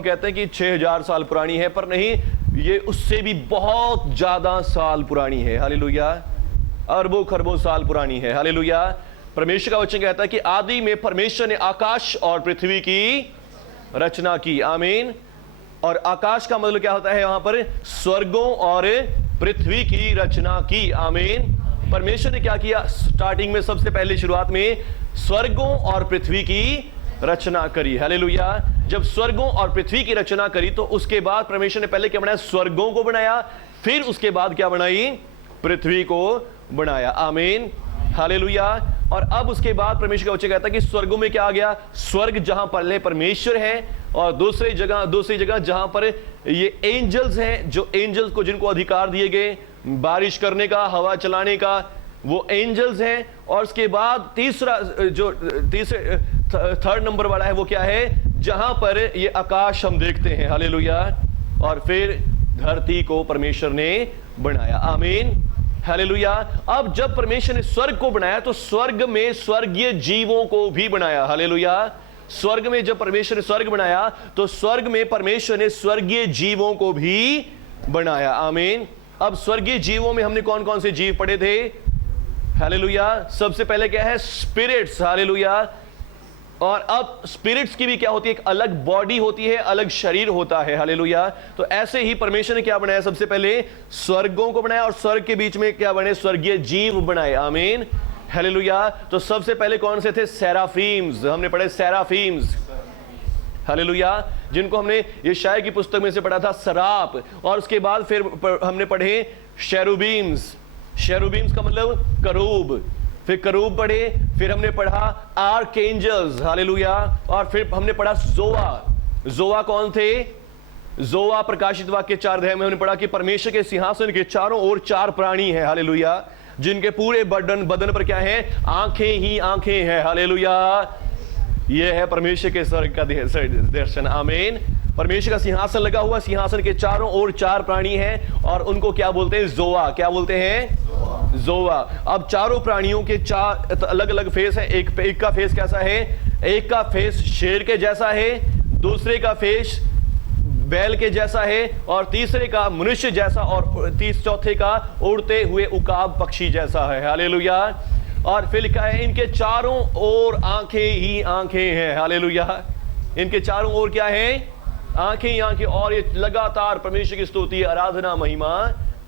कहते हैं कि 6000 साल पुरानी है, पर नहीं, ये उससे भी बहुत ज्यादा साल पुरानी है। हालेलुया। अरबों खरबों साल पुरानी है। हालेलुया। परमेश्वर का वचन कहता है कि आदि में परमेश्वर ने आकाश और पृथ्वी की रचना की। आमीन। और आकाश का मतलब क्या होता है? यहां पर स्वर्गों और पृथ्वी की रचना की। आमीन। परमेश्वर ने क्या किया? स्टार्टिंग में, सबसे पहले शुरुआत में स्वर्गों और पृथ्वी की रचना करी। हालेलुया। जब स्वर्गों और पृथ्वी की रचना करी तो उसके बाद परमेश्वर ने पहले क्या बनाया? स्वर्गों को बनाया, फिर उसके बाद क्या बनाई? पृथ्वी को बनाया। आमीन। हालेलुया। और अब उसके बाद परमेश्वर का वचन कहता है कि स्वर्गों में क्या आ गया? स्वर्ग जहां पहले परमेश्वर है, और दूसरी जगह जहां पर ये एंजल्स हैं, जो एंजल्स को, जिनको अधिकार दिए गए बारिश करने का, हवा चलाने का, वो एंजल्स हैं। और उसके बाद तीसरे थर्ड नंबर वाला है, वो क्या है? जहां पर ये आकाश हम देखते हैं। हालेलुया। और फिर धरती को परमेश्वर ने बनाया। आमीन। हालेलुया। अब जब परमेश्वर ने स्वर्ग को बनाया तो स्वर्ग में स्वर्गीय जीवों को भी बनाया। हालेलुया। स्वर्ग में जब परमेश्वर ने स्वर्ग बनाया तो स्वर्ग में परमेश्वर ने स्वर्गीय जीवों को भी बनाया। आमीन। अब स्वर्गीय जीवों में हमने कौन कौन से जीव पढ़े थे? हालेलुया। सबसे पहले क्या है? स्पिरिट्स। हालेलुया। और अब स्पिरिट्स की भी क्या होती है? एक अलग बॉडी होती है, अलग शरीर होता है। हालेलुया। तो ऐसे ही परमेश्वर ने क्या बनाया? सबसे पहले स्वर्गों को बनाया, और स्वर्ग के बीच में क्या बने? स्वर्गीय जीव बनाए। आमीन। हालेलुया। तो सबसे पहले कौन से थे? सेराफीम्स। हमने पढ़े सेराफीम्स। हालेलुया। जिनको हमने यशायाह की पुस्तक में से पढ़ा था सराप। और उसके बाद फिर हमने पढ़े शेरूबीम्स। शेरूबीम्स का मतलब करूब। फिर करूब पढ़े, फिर हमने पढ़ा आर्कएंजल्स। हालेलुया। और फिर हमने पढ़ा जोआ। जोआ कौन थे? जोआ प्रकाशित वाक्य 4 अध्याय में हमने पढ़ा कि परमेश्वर के सिंहासन के चारों ओर 4 प्राणी हैं। हालेलुया। जिनके पूरे बदन पर क्या है? आंखें ही आंखें हैं। हालेलुया। यह है परमेश्वर के स्वर्ग का दर्शन। आमीन। परमेश्वर का सिंहासन लगा हुआ, सिंहासन के चारों ओर 4 प्राणी हैं, और उनको क्या बोलते हैं? जोआ। क्या बोलते हैं? जोआ। अब चारों प्राणियों के 4 अलग अलग फेस है। एक का फेस कैसा है? एक का फेस शेर के जैसा है, दूसरे का फेस बैल के जैसा है, और तीसरे का मनुष्य जैसा, और चौथे का उड़ते हुए उकाब पक्षी जैसा है। हालेलुया। और फिर लिखा है इनके चारों ओर आंखें ही आंखें हैं। हालेलुया। इनके चारों ओर क्या है? आंखें ही आंखें, और ये लगातार परमेश्वर की स्तुति, आराधना, महिमा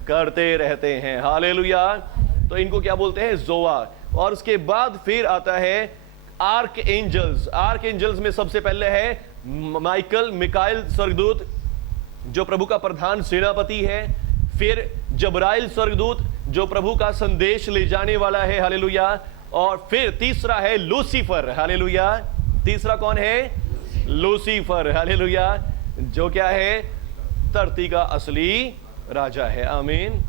करते रहते हैं। हालेलुया। तो इनको क्या बोलते हैं? जोआ। और उसके बाद फिर आता है आर्क एंजल्स। आर्क एंजल्स में सबसे पहले है मिकाइल स्वर्गदूत, जो प्रभु का प्रधान सेनापति है। फिर जबराइल स्वर्गदूत, जो प्रभु का संदेश ले जाने वाला है। हालेलुया। और फिर तीसरा है लूसीफर। हालेलुया। तीसरा कौन है? लूसीफर। हालेलुया। जो क्या है? धरती का असली राजा है। आमीन।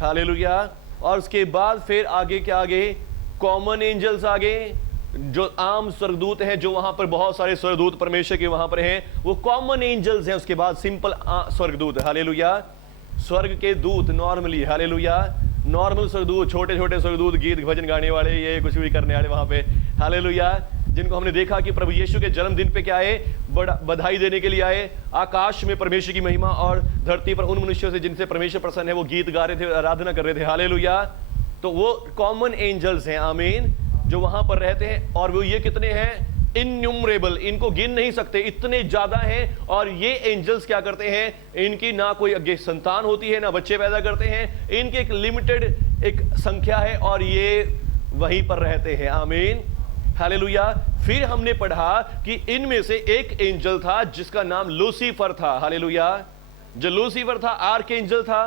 हालेलुया। और उसके बाद फिर आगे क्या? आगे कॉमन एंजल्स आगे, जो आम स्वर्गदूत हैं, जो वहां पर बहुत सारे स्वर्गदूत परमेश्वर के वहां पर हैं, वो कॉमन एंजल्स हैं। उसके बाद सिंपल स्वर्गदूत। हालेलुया। स्वर्ग के दूत नॉर्मली, हालेलुया, नॉर्मल स्वर्गदूत, छोटे छोटे स्वर्गदूत, गीत भजन गाने वाले, ये कुछ भी करने वाले वहां पे। हालेलुया। जिनको हमने देखा कि प्रभु यीशु के जन्मदिन पे क्या आए? बड़ा बधाई देने के लिए आए। आकाश में परमेश्वर की महिमा, और धरती पर उन मनुष्यों से जिनसे परमेश्वर प्रसन्न है, वो गीत गा रहे थे, आराधना कर रहे थे। हालेलुया। तो वो कॉमन एंजल्स हैं। आमीन। जो वहां पर रहते हैं, और वो ये कितने हैं? इन्यूमरेबल। इनको गिन नहीं सकते, इतने ज्यादा हैं। और ये एंजल्स क्या करते हैं? इनकी ना कोई आगे संतान होती है, ना बच्चे पैदा करते हैं। इनकी एक लिमिटेड एक संख्या है, और ये वहीं पर रहते हैं। आमीन। हालेलुया। फिर हमने पढ़ा कि इनमें से एक एंजल था जिसका नाम लूसीफर था। हालेलुया। जो लूसीफर था, आर्क एंजल था,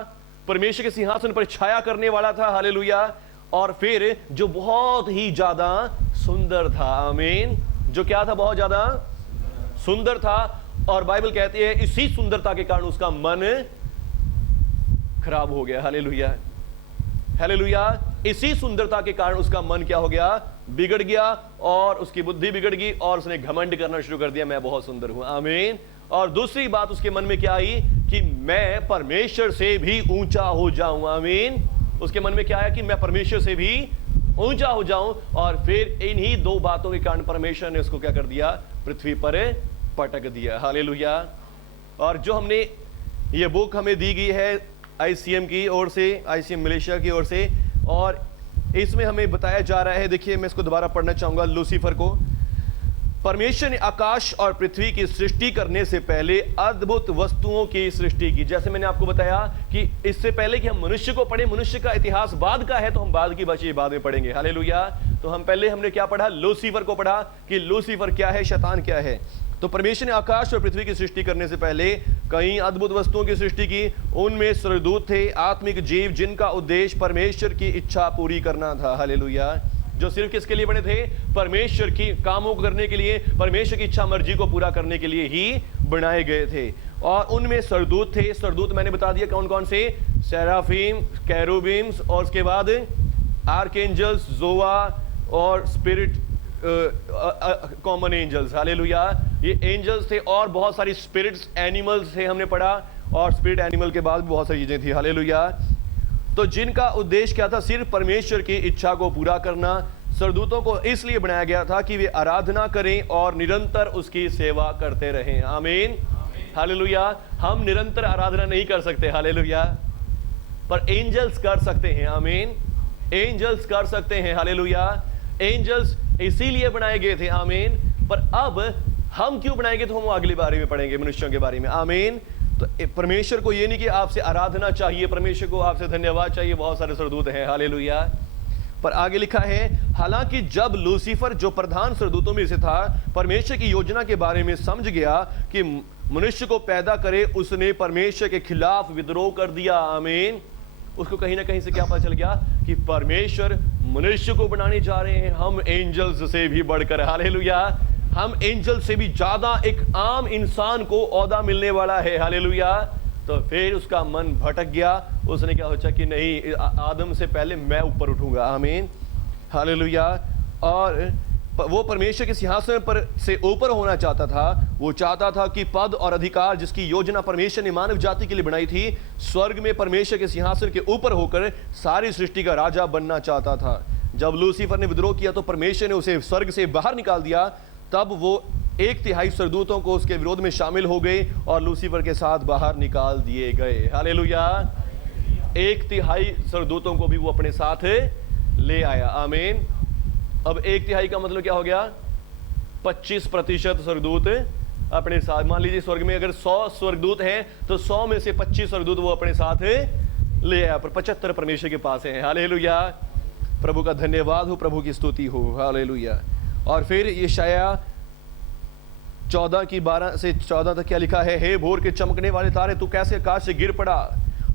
परमेश्वर के सिंहासन पर छाया करने वाला था। हालेलुया। और फिर जो बहुत ही ज्यादा सुंदर था। आमीन। जो क्या था? बहुत ज्यादा सुंदर था। और बाइबल कहती है इसी सुंदरता के कारण उसका मन खराब हो गया। हालेलुया। हालेलुया। इसी सुंदरता के कारण उसका मन क्या हो गया? बिगड़ गया, और उसकी बुद्धि बिगड़ गई, और उसने घमंड करना शुरू कर दिया, मैं बहुत सुंदर हूं। आमीन। और दूसरी बात उसके मन में क्या आई? कि मैं परमेश्वर से भी ऊंचा हो जाऊं। आमीन। उसके मन में क्या आया? कि मैं परमेश्वर से भी ऊंचा हो जाऊं। और फिर इन्हीं 2 बातों के कारण परमेश्वर ने उसको क्या कर दिया? पृथ्वी पर पटक दिया। हालेलुया। और जो हमने ये बुक हमें दी गई है ICM की ओर से, ICM मलेशिया की ओर से, और इसमें हमें बताया जा रहा है, देखिए मैं इसको दोबारा पढ़ना चाहूंगा लूसीफर को। परमेश्वर ने आकाश और पृथ्वी की सृष्टि करने से पहले अद्भुत वस्तुओं की सृष्टि की। जैसे मैंने आपको बताया कि इससे पहले कि हम मनुष्य को पढ़े, मनुष्य का इतिहास बाद का है, तो हम बाद की बातें बाद में पढ़ेंगे। हालेलुया। तो हम पहले हमने क्या पढ़ा? लूसीफर को पढ़ा कि लूसीफर क्या है, शैतान क्या है। तो परमेश्वर ने आकाश और पृथ्वी की सृष्टि करने से पहले कई अद्भुत वस्तुओं की सृष्टि की। उनमें स्वर्गदूत थे, आत्मिक जीव, जिनका उद्देश्य परमेश्वर की इच्छा पूरी करना था। हालेलुया। जो सिर्फ किसके लिए बने थे? परमेश्वर की कामों को करने के लिए, परमेश्वर की इच्छा मर्जी को पूरा करने के लिए ही बनाए गए थे। और उनमें स्वर्गदूत थे। स्वर्गदूत मैंने बता दिया कौन कौन से, सेराफीम, कैरूबिम्स, और उसके बाद आर्कएंजल्स, जोआ और स्पिरिट, कॉमन एंजल्स। हालेलुया। ये एंजल्स थे और बहुत सारी स्पिरिट्स, एनिमल्स थे हमने पढ़ा, और स्पिरिट एनिमल के बाद बहुत सारी चीजें थी। हालेलुया। तो जिनका उद्देश्य क्या था? सिर्फ परमेश्वर की इच्छा को पूरा करना। स्वर्गदूतों को इसलिए बनाया गया था कि वे आराधना करें और निरंतर उसकी सेवा करते रहें। आमीन, हालेलुया। हम निरंतर आराधना नहीं कर सकते, हालेलुया, पर एंजल्स कर सकते हैं। आमीन, एंजल्स कर सकते हैं। हालेलुया। एंजल्स इसीलिए बनाए गए थे। आमीन। पर अब हम क्यों बनाए गए, तो हम अगली बारे में पढ़ेंगे, मनुष्यों के बारे में। आमीन। तो परमेश्वर को ये नहीं कि आपसे आराधना चाहिए, परमेश्वर को आपसे धन्यवाद चाहिए, बहुत सारे स्वर्गदूत हैं। हालेलुया। पर आगे लिखा है, हालांकि जब लूसीफर जो प्रधान स्वर्गदूतों में से था परमेश्वर की योजना के बारे में समझ गया कि मनुष्य को पैदा करे, उसने परमेश्वर के खिलाफ विद्रोह कर दिया। आमीन। उसको कहीं ना कहीं से क्या पता चल गया कि परमेश्वर मनुष्य को बनाने जा रहे हैं, हम एंजल्स से भी बढ़कर। हालेलुया। हम एंजल से भी ज्यादा एक आम इंसान को ओहदा मिलने वाला है। हालेलुया। तो फिर उसका मन भटक गया। उसने क्या सोचा कि नहीं, आदम से पहले मैं ऊपर उठूंगा। आमीन, हालेलुया। और वो परमेश्वर के सिंहासन पर से ऊपर होना चाहता था। वो चाहता था कि पद और अधिकार जिसकी योजना परमेश्वर ने मानव जाति के लिए बनाई थी, स्वर्ग में परमेश्वर के सिंहासन के ऊपर होकर सारी सृष्टि का राजा बनना चाहता था। जब लूसीफर ने विद्रोह किया तो परमेश्वर ने उसे स्वर्ग से बाहर निकाल दिया। तब वो 1/3 स्वर्गदूतों को उसके विरोध में शामिल हो गए और लूसीफर के साथ बाहर निकाल दिए गए। हालेलुया। 1/3 स्वर्गदूतों को भी वो अपने साथ ले आया। आमीन। अब 1/3 का मतलब क्या हो गया? 25% स्वर्गदूत अपने साथ। मान लीजिए स्वर्ग में अगर 100 स्वर्गदूत हैं तो 100 में से 25 स्वर्गदूत वो अपने साथ ले आया, पर 75 परमेश्वर के पास है। हालेलुया। प्रभु का धन्यवाद हो, प्रभु की स्तुति हो। हालेलुया। और फिर यशायाह 14 की 12 से 14 तक क्या लिखा है? हे भोर के चमकने वाले तारे, तू कैसे आकाश से गिर पड़ा,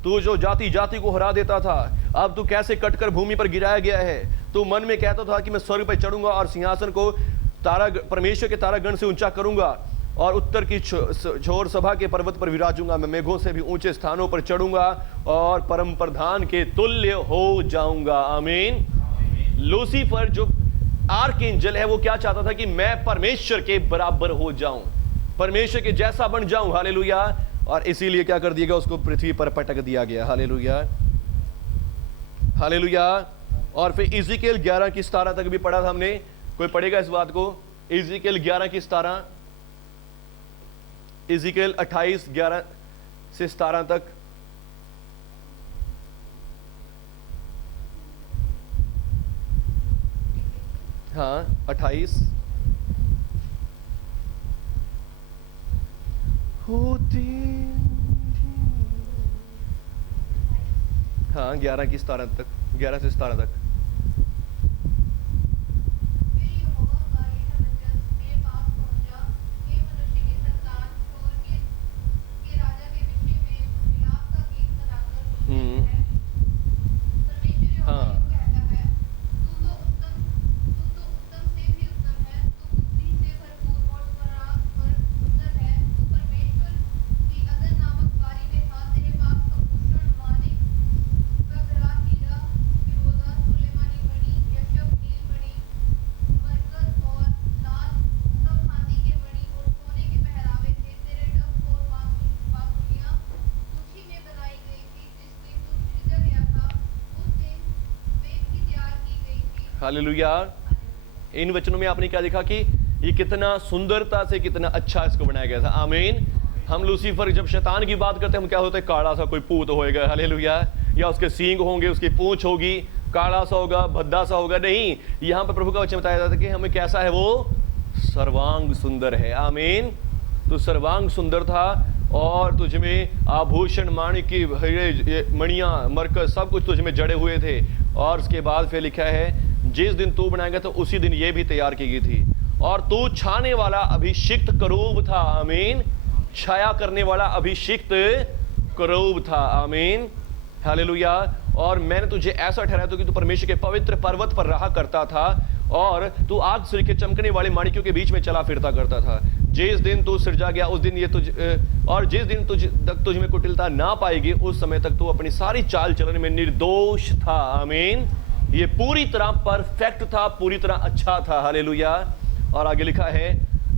तू जो जाति जाति को हरा देता था, अब तू कैसे कटकर भूमि पर गिराया गया है। तू मन में कहता था कि मैं स्वर्ग पर चढ़ूंगा और सिंहासन को परमेश्वर के तारागण से ऊंचा करूंगा और उत्तर की छोर सभा के पर्वत पर विराजूंगा। मैं मेघों से भी ऊंचे स्थानों पर चढ़ूंगा और परम प्रधान के तुल्य हो जाऊंगा। आमीन। लूसीफर जो आर्कएंजल है, वो क्या चाहता था कि मैं परमेश्वर के बराबर हो जाऊं, परमेश्वर के जैसा बन जाऊं। हालेलुया। और इसीलिए क्या कर दिया गया? उसको पृथ्वी पर पटक दिया गया। Hallelujah, hallelujah. और फिर इज़ीकेल 11 की 17 तक भी पढ़ा था हमने। कोई पढ़ेगा इस बात को? इज़ीकेल 11 की 17, इज़ीकेल 28 11 से 17 तक। हाँ 28 होती, हाँ 11 की 17 तक, 11 से 17 तक। हालेलुया। इन वचनों में आपने क्या देखा कि ये कितना सुंदरता से, कितना अच्छा इसको बनाया गया था। आमीन। हम लूसीफर जब शैतान की बात करते हैं हम क्या होता है, काला सा कोई पूत होएगा, हालेलुया, या उसके सींग होंगे, उसकी पूंछ होगी, काला सा होगा, भद्दा सा होगा। नहीं, यहाँ पर प्रभु का वचन बताया जाता है कि हमें कैसा है, वो सर्वांग सुंदर है। आमीन। तो सर्वांग सुंदर था और तुझ में आभूषण, माणिक की हीरे, मणियां, मरकज, सब कुछ तुझ में जड़े हुए थे। और उसके बाद फिर लिखा है जिस दिन तू बनाएगा तो उसी दिन ये भी तैयार की गई थी। और तू छाने वाला अभिषिक्त करूब था। आमीन। छाया करने वाला अभिषिक्त करूब था। आमीन, हालेलुया। और मैंने तुझे ऐसा ठहराया तो कि तू परमेश्वर के पवित्र पर्वत पर रहा करता था और तू आग से के चमकने वाले माणिक्यों के बीच में चला फिरता करता था। जिस दिन तू सिरजा गया उस दिन ये और जिस दिन तुझ में कुटिलता ना पाएगी उस समय तक तू अपनी सारी चाल चलन में निर्दोष था। आमीन। ये पूरी तरह परफेक्ट था, पूरी तरह अच्छा था। हालेलुया। और आगे लिखा है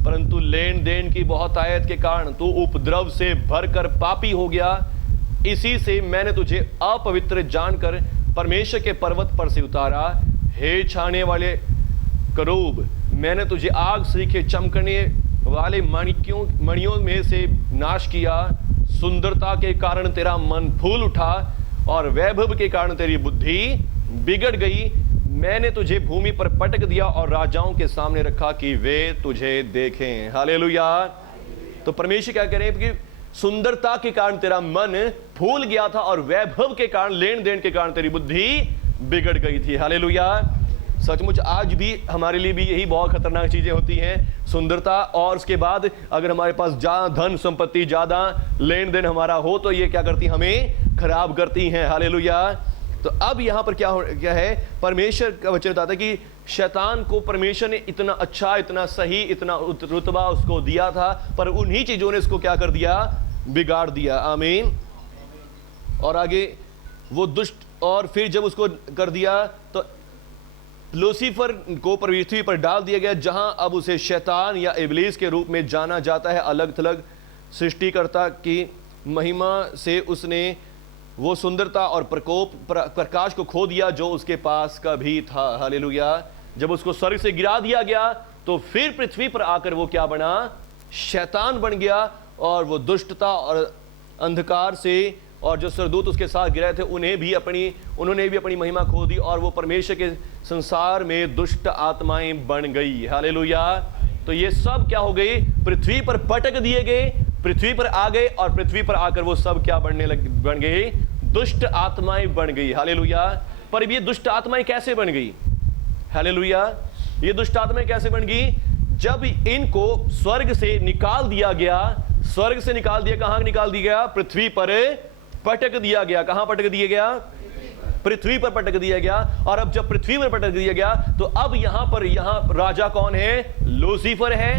परंतु लेन देन की बहुत आयत के कारण तू उपद्रव से भरकर पापी हो गया, इसी से मैंने तुझे अपवित्र जानकर परमेश्वर के पर्वत पर से उतारा। हे छाने वाले करूब, मैंने तुझे आग से चमकने वाले मणियों में से नाश किया। सुंदरता के कारण तेरा मन फूल उठा और वैभव के कारण तेरी बुद्धि बिगड़ गई। मैंने तुझे भूमि पर पटक दिया और राजाओं के सामने रखा कि वे तुझे देखें। हालेलुया। तो परमेश्वर क्या कह रहे हैं कि सुंदरता के कारण तेरा मन फूल गया था और वैभव के कारण, लेन देन के कारण तेरी बुद्धि बिगड़ गई थी। हालेलुया। सचमुच आज भी हमारे लिए भी यही बहुत खतरनाक चीजें होती हैं, सुंदरता, और उसके बाद अगर हमारे पास ज्यादा धन संपत्ति, ज्यादा लेन देन हमारा हो तो ये क्या करती, हमें खराब करती हैं। हालेलुया। तो अब यहां पर क्या है, परमेश्वर का वचन बताता है कि शैतान को परमेश्वर ने इतना अच्छा, इतना सही, इतना रुतबा उसको दिया था, पर उन्हीं चीजों ने इसको क्या कर दिया, बिगाड़ दिया। आमीन। और आगे वो दुष्ट, और फिर जब उसको कर दिया तो लूसीफर को पृथ्वी पर डाल दिया गया, जहां अब उसे शैतान या इब्लीस के रूप में जाना जाता है। अलग थलग सृष्टिकर्ता की महिमा से उसने वो सुंदरता और प्रकाश को खो दिया जो उसके पास का भी था। हालेलुया। जब उसको स्वर्ग से गिरा दिया गया तो फिर पृथ्वी पर आकर वो क्या बना, शैतान बन गया। और वो दुष्टता और अंधकार से, और जो सरदूत उसके साथ गिरे थे उन्होंने भी अपनी महिमा खो दी और वो परमेश्वर के संसार में दुष्ट आत्माएं बन गई। हालेलुया। तो ये सब क्या हो गई, पृथ्वी पर पटक दिए गए, पृथ्वी पर आ गए और पृथ्वी पर आकर वो सब क्या बन गए, दुष्ट आत्माएं बन गई। हालेलुया। पर ये दुष्ट आत्माएं कैसे बन गई? हालेलुया। ये दुष्ट आत्माएं कैसे बन गई? जब इनको स्वर्ग से निकाल दिया गया, स्वर्ग से निकाल दिया, कहां निकाल दिया गया, पृथ्वी पर पटक दिया गया। कहां पटक दिया गया? पृथ्वी पर पटक दिया गया। और अब जब पृथ्वी पर पटक दिया गया तो अब यहां राजा कौन है? लूसीफर है।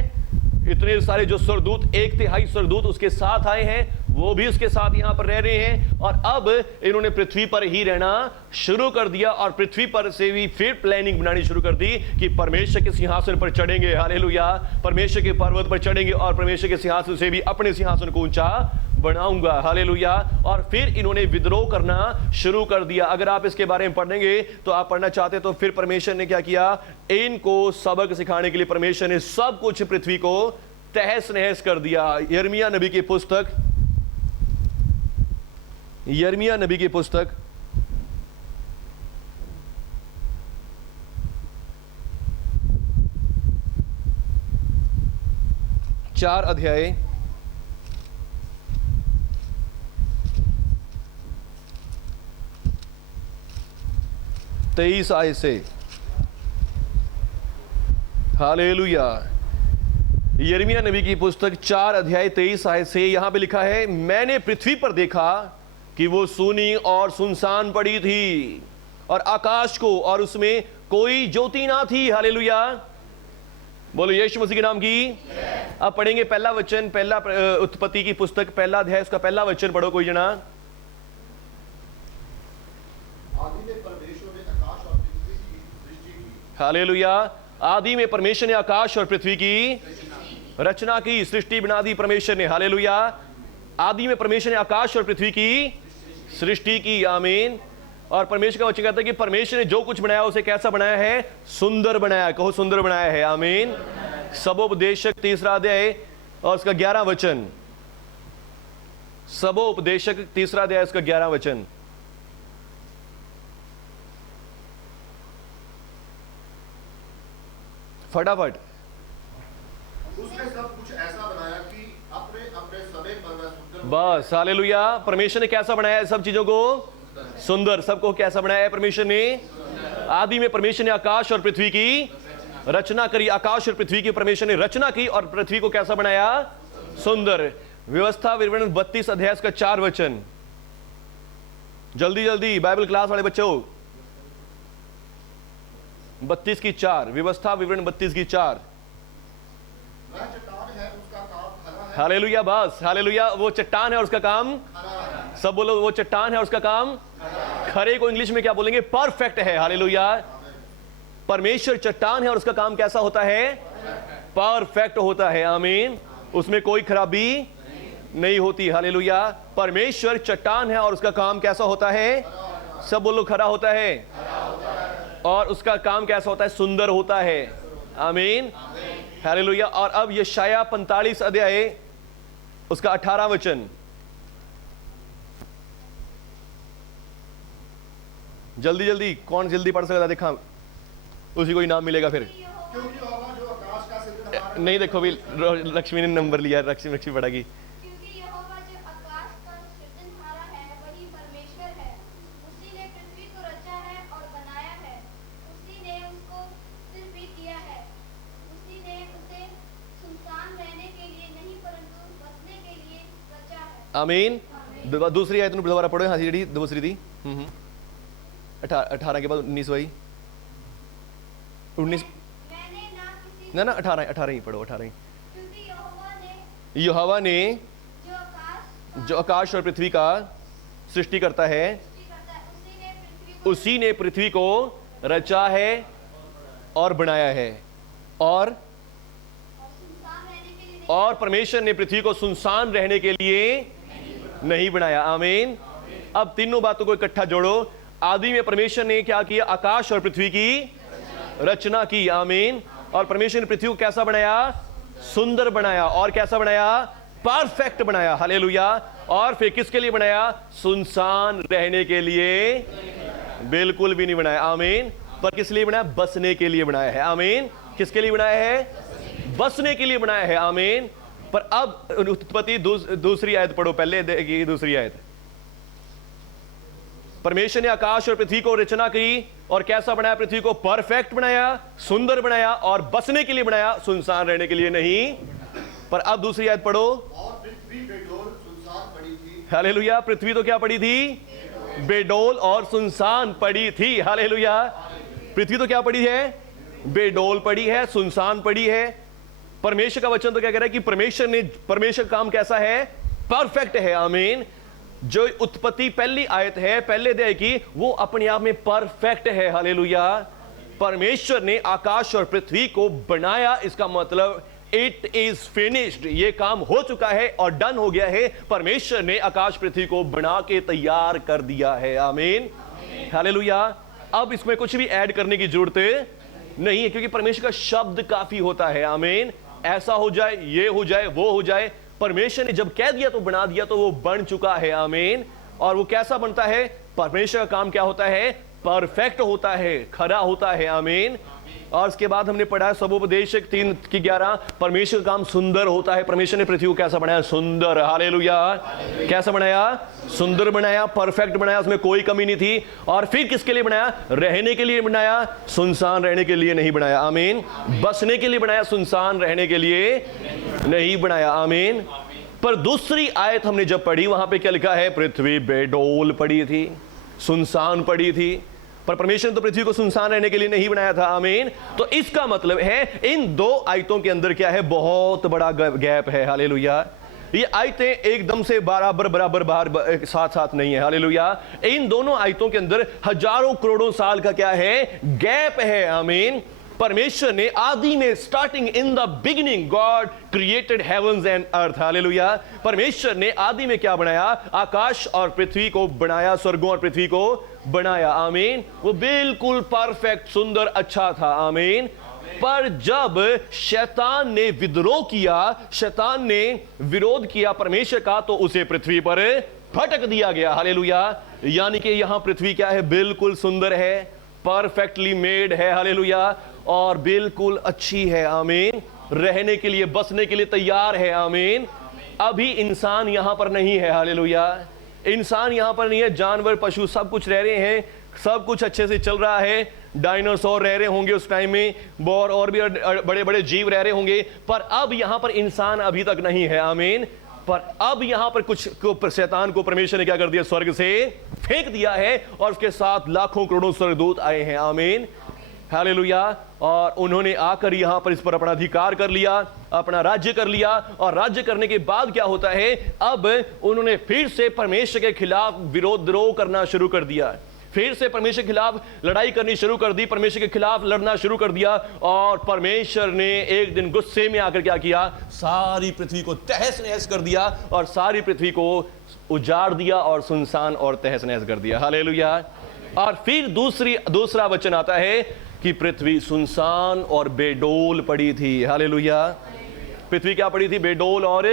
इतने सारे जो सरदूत, 1/3 सरदूत उसके साथ आए हैं, वो भी उसके साथ यहां पर रह रहे हैं। और अब इन्होंने पृथ्वी पर ही रहना शुरू कर दिया और पृथ्वी पर से भी फिर प्लानिंग बनानी शुरू कर दी कि परमेश्वर के सिंहासन पर चढ़ेंगे। हालेलुया। परमेश्वर के पर्वत पर चढ़ेंगे और परमेश्वर के सिंहासन से भी अपने सिंहासन को ऊंचा बनाऊंगा। हालेलुया। और फिर इन्होंने विद्रोह करना शुरू कर दिया। अगर आप इसके बारे में पढ़ेंगे तो आप पढ़ना चाहते तो फिर परमेश्वर ने क्या किया, इनको सबक सिखाने के लिए परमेश्वर ने सब कुछ पृथ्वी को तहस नहस कर दिया। यिर्मयाह नबी की पुस्तक 4 अध्याय 23 आयत से। हालेलुया। यिर्मयाह नबी की पुस्तक 4 अध्याय 23 आयत से यहां पे लिखा है, मैंने पृथ्वी पर देखा कि वो सूनी और सुनसान पड़ी थी और आकाश को और उसमें कोई ज्योति ना थी। हालेलुया। बोलो यीशु मसीह के नाम की। अब पढ़ेंगे पहला वचन, पहला उत्पत्ति की पुस्तक 1 अध्याय उसका पहला वचन पढ़ो कोई जना। हालेलुया। आदि में परमेश्वर ने आकाश और पृथ्वी की रचना की, सृष्टि बना दी परमेश्वर ने। हालेलुया। आदि में परमेश्वर ने आकाश और पृथ्वी की सृष्टि की। आमीन। और परमेश्वर का वचन कहता है कि परमेश्वर ने जो कुछ बनाया उसे कैसा बनाया है? सुंदर बनाया। कहो सुंदर बनाया है। आमीन। सबोपदेशक 3 अध्याय और उसका 11 वचन। सबोपदेशक 3 अध्याय उसका 11 वचन। फटाफट। उसने सब कुछ ऐसा बनाया कि अपने अपने समय पर वह सुंदर बस हालेलुया। परमेश्वर ने कैसा बनाया है सब चीजों को? सुंदर। सबको कैसा बनाया है परमेश्वर ने? आदि में परमेश्वर ने आकाश और पृथ्वी की रचना करी। आकाश और पृथ्वी की परमेश्वर ने रचना की और पृथ्वी को कैसा बनाया? सुंदर। व्यवस्था विवरण 32 अध्याय का 4 वचन। जल्दी जल्दी बाइबल क्लास वाले बच्चों, 32 की 4। व्यवस्था विवरण 32 की 4। वह चट्टान है, उसका काम खरा है। हालेलुया। बस हालेलुया। वो चट्टान है और उसका काम, सब बोलो वो चट्टान है और उसका काम खरे को इंग्लिश में क्या बोलेंगे? परफेक्ट है। हालेलुया। परमेश्वर चट्टान है और उसका काम कैसा होता है? परफेक्ट होता है। आमीन। उसमें कोई खराबी नहीं होती। हालेलुया। परमेश्वर चट्टान है और उसका काम कैसा होता है? सब बोलो खरा होता है। और उसका काम कैसा होता है? सुंदर होता है। आमीन। हालेलुया। और अब यशाया 45 अध्याय उसका 18 वचन। जल्दी जल्दी, कौन जल्दी पढ़ सकता देखा? उसी को इनाम मिलेगा फिर। क्योंकि यहोवा जो आकाश का सिरजनहार नहीं देखो भी, लक्ष्मी ने नंबर लिया। लक्ष्मी पढ़ेगी। क्योंकि यहोवा जो आकाश का सृजनहारा है वही परमेश्वर है। उसी ने पृथ्वी को रचा है और बनाया है। उसी ने उसको स्थिर भी किया है। उसी ने उसे सुनसान रहने के लिए नहीं परंतु बसने के लिए रचा है। आमीन। दूसरी आयत दोबारा पढ़ो। हाँ जी, दूसरी थी 18 के बाद 19 वही 19 मैंने ना किसी ना 18 ही पढ़ो। 18 ही। क्योंकि यहोवा ने जो जो आकाश और पृथ्वी का सृष्टि करता है, सृष्टि करता है उसी ने पृथ्वी को रचा है और बनाया है। और सुनसान रहने के लिए और परमेश्वर ने पृथ्वी को सुनसान रहने के लिए नहीं बनाया। आमीन। अब तीनों बातों को इकट्ठा जोड़ो। आदि में परमेश्वर ने क्या किया? आकाश और पृथ्वी की रचना की। आमीन। और परमेश्वर ने पृथ्वी को कैसा बनाया? सुंदर बनाया। और कैसा बनाया? परफेक्ट बनाया। हालेलुया। और फिर किसके लिए बनाया? सुनसान रहने के लिए बिल्कुल भी नहीं बनाया। आमीन। पर किस लिए बनाया? बसने के लिए बनाया है। आमीन। किसके लिए बनाया है? बसने के लिए बनाया है। आमीन। पर अब उत्पत्ति दूसरी आयत पढ़ो। पहले देखिए दूसरी आयत। परमेश्वर ने आकाश और पृथ्वी को रचना की और कैसा बनाया? पृथ्वी को परफेक्ट बनाया, सुंदर बनाया और बसने के लिए बनाया, सुनसान रहने के लिए नहीं। पर अब दूसरी आयत पढ़ो। और पृथ्वी बेडोल सुनसान पड़ी थी। हालेलुया। पृथ्वी तो क्या पड़ी थी? बेडोल और सुनसान पड़ी थी। हालेलुया। पृथ्वी तो क्या पड़ी है? बेडोल पड़ी है, सुनसान पड़ी है। परमेश्वर का वचन तो क्या कह रहा है कि परमेश्वर का काम कैसा है? परफेक्ट है। आमीन। जो उत्पत्ति पहली आयत है, पहले अध्याय की, वो अपने आप में परफेक्ट है। हालेलुया। परमेश्वर ने आकाश और पृथ्वी को बनाया, इसका मतलब इट इज फिनिश्ड। ये काम हो चुका है और डन हो गया है। परमेश्वर ने आकाश पृथ्वी को बना के तैयार कर दिया है। आमीन। हालेलुया। अब इसमें कुछ भी ऐड करने की जरूरत नहीं है, क्योंकि परमेश्वर का शब्द काफी होता है। आमीन। ऐसा हो जाए, ये हो जाए, वो हो जाए। परमेश्वर ने जब कह दिया तो बना दिया, तो वो बन चुका है। आमीन। और वो कैसा बनता है? परमेश्वर का काम क्या होता है? परफेक्ट होता है, खरा होता है। आमीन। और उसके बाद हमने पढ़ा सबोपदेशक 3 की 11, परमेश्वर का काम सुंदर होता है। परमेश्वर ने पृथ्वी को कैसा बनाया? सुंदर। हालेलुया। कैसा बनाया? सुंदर बनाया, परफेक्ट बनाया, उसमें कोई कमी नहीं थी। और फिर किसके लिए बनाया? रहने के लिए बनाया, सुनसान रहने के लिए नहीं बनाया। आमीन। बसने के लिए बनाया, सुनसान रहने के लिए नहीं बनाया। आमीन। पर दूसरी आयत हमने जब पढ़ी, वहां पे क्या लिखा है? पृथ्वी बेडोल पड़ी थी, सुनसान पड़ी थी। पर परमेश्वर ने तो पृथ्वी को सुनसान रहने के लिए नहीं बनाया था। आमीन। तो इसका मतलब है इन दो आयतों के अंदर क्या है? बहुत बड़ा गैप है। हालेलुया। ये आयतें एकदम से बराबर साथ साथ नहीं है। हालेलुया। इन दोनों आयतों के अंदर हजारों करोड़ों साल का क्या है? गैप है। आमीन। परमेश्वर ने आदि में, starting in the beginning, God created heavens and earth. Hallelujah. परमेश्वर ने आदि में क्या बनाया? आकाश और पृथ्वी को बनाया, स्वर्गों और पृथ्वी को बनाया। आमीन। वो बिल्कुल परफेक्ट, सुंदर, अच्छा था। आमीन। पर जब शैतान ने विद्रोह किया, शैतान ने विरोध किया परमेश्वर का, तो उसे पृथ्वी पर फटक दिया गया। हालेलुया। यानी कि यहां पृथ्वी क्या है? बिल्कुल सुंदर है, परफेक्टली मेड है। हालेलुया। और बिल्कुल अच्छी है। आमीन। रहने के लिए, बसने के लिए तैयार है। आमीन। अभी इंसान यहां पर नहीं है। हालेलुया। इंसान यहां पर नहीं है, जानवर पशु सब कुछ रह रहे हैं, सब कुछ अच्छे से चल रहा है। डायनासोर रह रहे होंगे उस टाइम में, बोर और भी बड़े बड़े जीव रह रहे होंगे, पर अब यहां पर इंसान अभी तक नहीं है। आमीन। पर अब यहां पर कुछ को शैतान को परमेश्वर ने क्या कर दिया? स्वर्ग से फेंक दिया है, और उसके साथ लाखों करोड़ों स्वर्गदूत आए हैं। आमीन। हालेलुया। और उन्होंने आकर यहां पर इस पर अपना अधिकार कर लिया, अपना राज्य कर लिया। और राज्य करने के बाद क्या होता है? अब उन्होंने फिर से परमेश्वर के खिलाफ विरोध करना शुरू कर दिया, फिर से परमेश्वर के खिलाफ लड़ाई करनी शुरू कर दी, परमेश्वर के खिलाफ लड़ना शुरू कर दिया। और परमेश्वर ने एक दिन गुस्से में आकर क्या किया? सारी पृथ्वी को तहस नहस कर दिया, और सारी पृथ्वी को उजाड़ दिया और सुनसान और तहस नहस कर दिया। हालेलुया। और फिर दूसरा वचन आता है कि पृथ्वी सुनसान और बेडोल पड़ी थी। हालेलुया। पृथ्वी क्या पड़ी थी? बेडोल और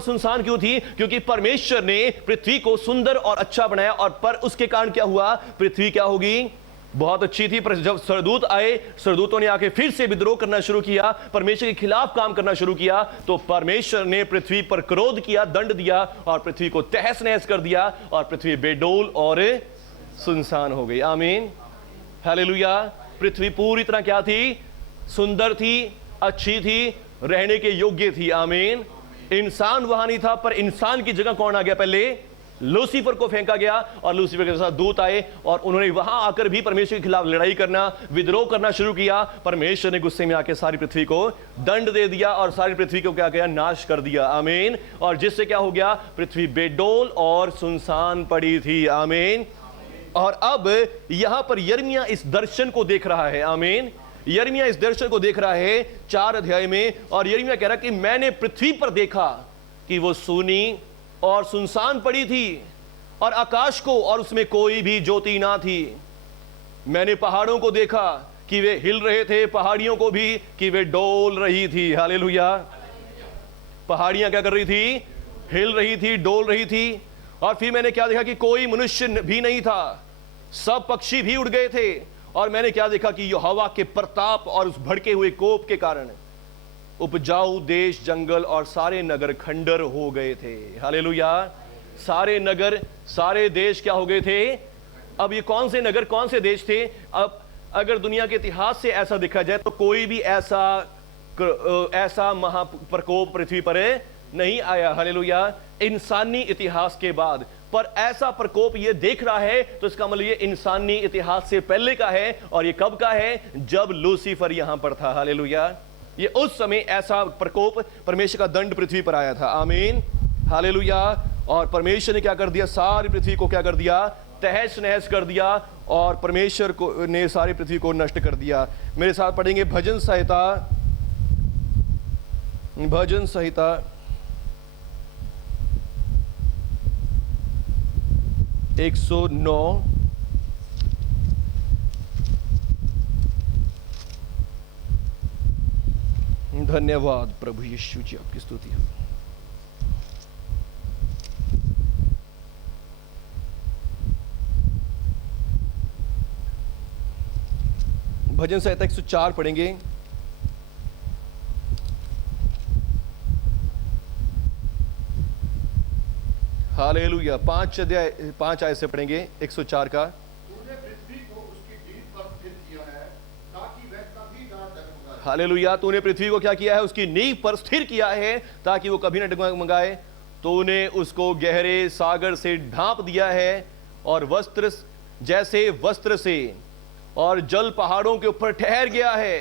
सुनसान क्यों थी? क्योंकि परमेश्वर ने पृथ्वी को सुंदर और अच्छा बनाया, और पर उसके कारण क्या हुआ? पृथ्वी क्या होगी? बहुत अच्छी थी, पर जब सरदूत आए, सरदूतों ने आके फिर से विद्रोह करना शुरू किया, परमेश्वर के खिलाफ काम करना शुरू किया, तो परमेश्वर ने पृथ्वी पर क्रोध किया, दंड दिया, और पृथ्वी को तहस नहस कर दिया, और पृथ्वी बेडोल और सुनसान हो गई। आमीन। हालेलुया। पृथ्वी पूरी तरह क्या थी? सुंदर थी, अच्छी थी, रहने के योग्य थी। आमीन। इंसान वहां नहीं था, पर इंसान की जगह कौन आ गया? पहले लूसीफर को फेंका गया, और लूसीफर के साथ दूत आए, और उन्होंने वहां आकर भी परमेश्वर के खिलाफ लड़ाई करना, विद्रोह करना शुरू किया। परमेश्वर ने गुस्से में आकर सारी पृथ्वी को दंड दे दिया, और सारी पृथ्वी को क्या किया? नाश कर दिया। आमीन। और जिससे क्या हो गया? पृथ्वी बेडोल और सुनसान पड़ी थी। आमीन। और अब यहां पर यिर्मयाह इस दर्शन को देख रहा है। आमीन। यिर्मयाह इस दर्शन को देख रहा है 4 अध्याय में, और यिर्मयाह कह रहा है कि मैंने पृथ्वी पर देखा कि वो सूनी और सुनसान पड़ी थी, और आकाश को और उसमें कोई भी ज्योति ना थी। मैंने पहाड़ों को देखा कि वे हिल रहे थे, पहाड़ियों को भी कि वे डोल रही थी। हालेलुया। पहाड़ियां क्या कर रही थी? हिल रही थी, डोल रही थी। और फिर मैंने क्या देखा कि कोई मनुष्य भी नहीं था, सब पक्षी भी उड़ गए थे। और मैंने क्या देखा कि यहोवा के प्रताप और उस भड़के हुए कोप के कारण उपजाऊ देश, जंगल और सारे नगर खंडर हो गए थे। हालेलुया। सारे नगर, सारे देश क्या हो गए थे? अब ये कौन से नगर, कौन से देश थे? अब अगर दुनिया के इतिहास से ऐसा देखा जाए तो कोई भी ऐसा महाप्रकोप पृथ्वी पर नहीं आया। हालेलुया। इंसानी इतिहास के बाद, पर ऐसा प्रकोप ये देख रहा है, तो इसका मतलब ये इंसानी इतिहास से पहले का है। और ये कब का है? जब लूसीफर यहां पर था। हालेलुया। ये उस समय ऐसा प्रकोप, परमेश्वर का दंड पृथ्वी पर आया था। आमीन। हालेलुया। और परमेश्वर ने क्या कर दिया? सारी पृथ्वी को क्या कर दिया? तहस नहस कर दिया, और परमेश्वर को ने सारी पृथ्वी को नष्ट कर दिया। मेरे साथ पढ़ेंगे भजन संहिता 109। धन्यवाद प्रभु यीशु जी, आपकी स्तुति हो। भजन संहिता 104 पढ़ेंगे। हालेलुया। 5 आयत से पढ़ेंगे 104 का। तूने पृथ्वी को उसकी नींव पर स्थिर किया है, ताकि वह कभी ना डगमगाए। हालेलुया। तूने पृथ्वी को क्या किया है? उसकी नींव पर स्थिर किया है, ताकि वो कभी न डगमगाए। तूने उसको गहरे सागर से ढांप दिया है, और वस्त्र जैसे वस्त्र से, और जल पहाड़ों के ऊपर ठहर गया है।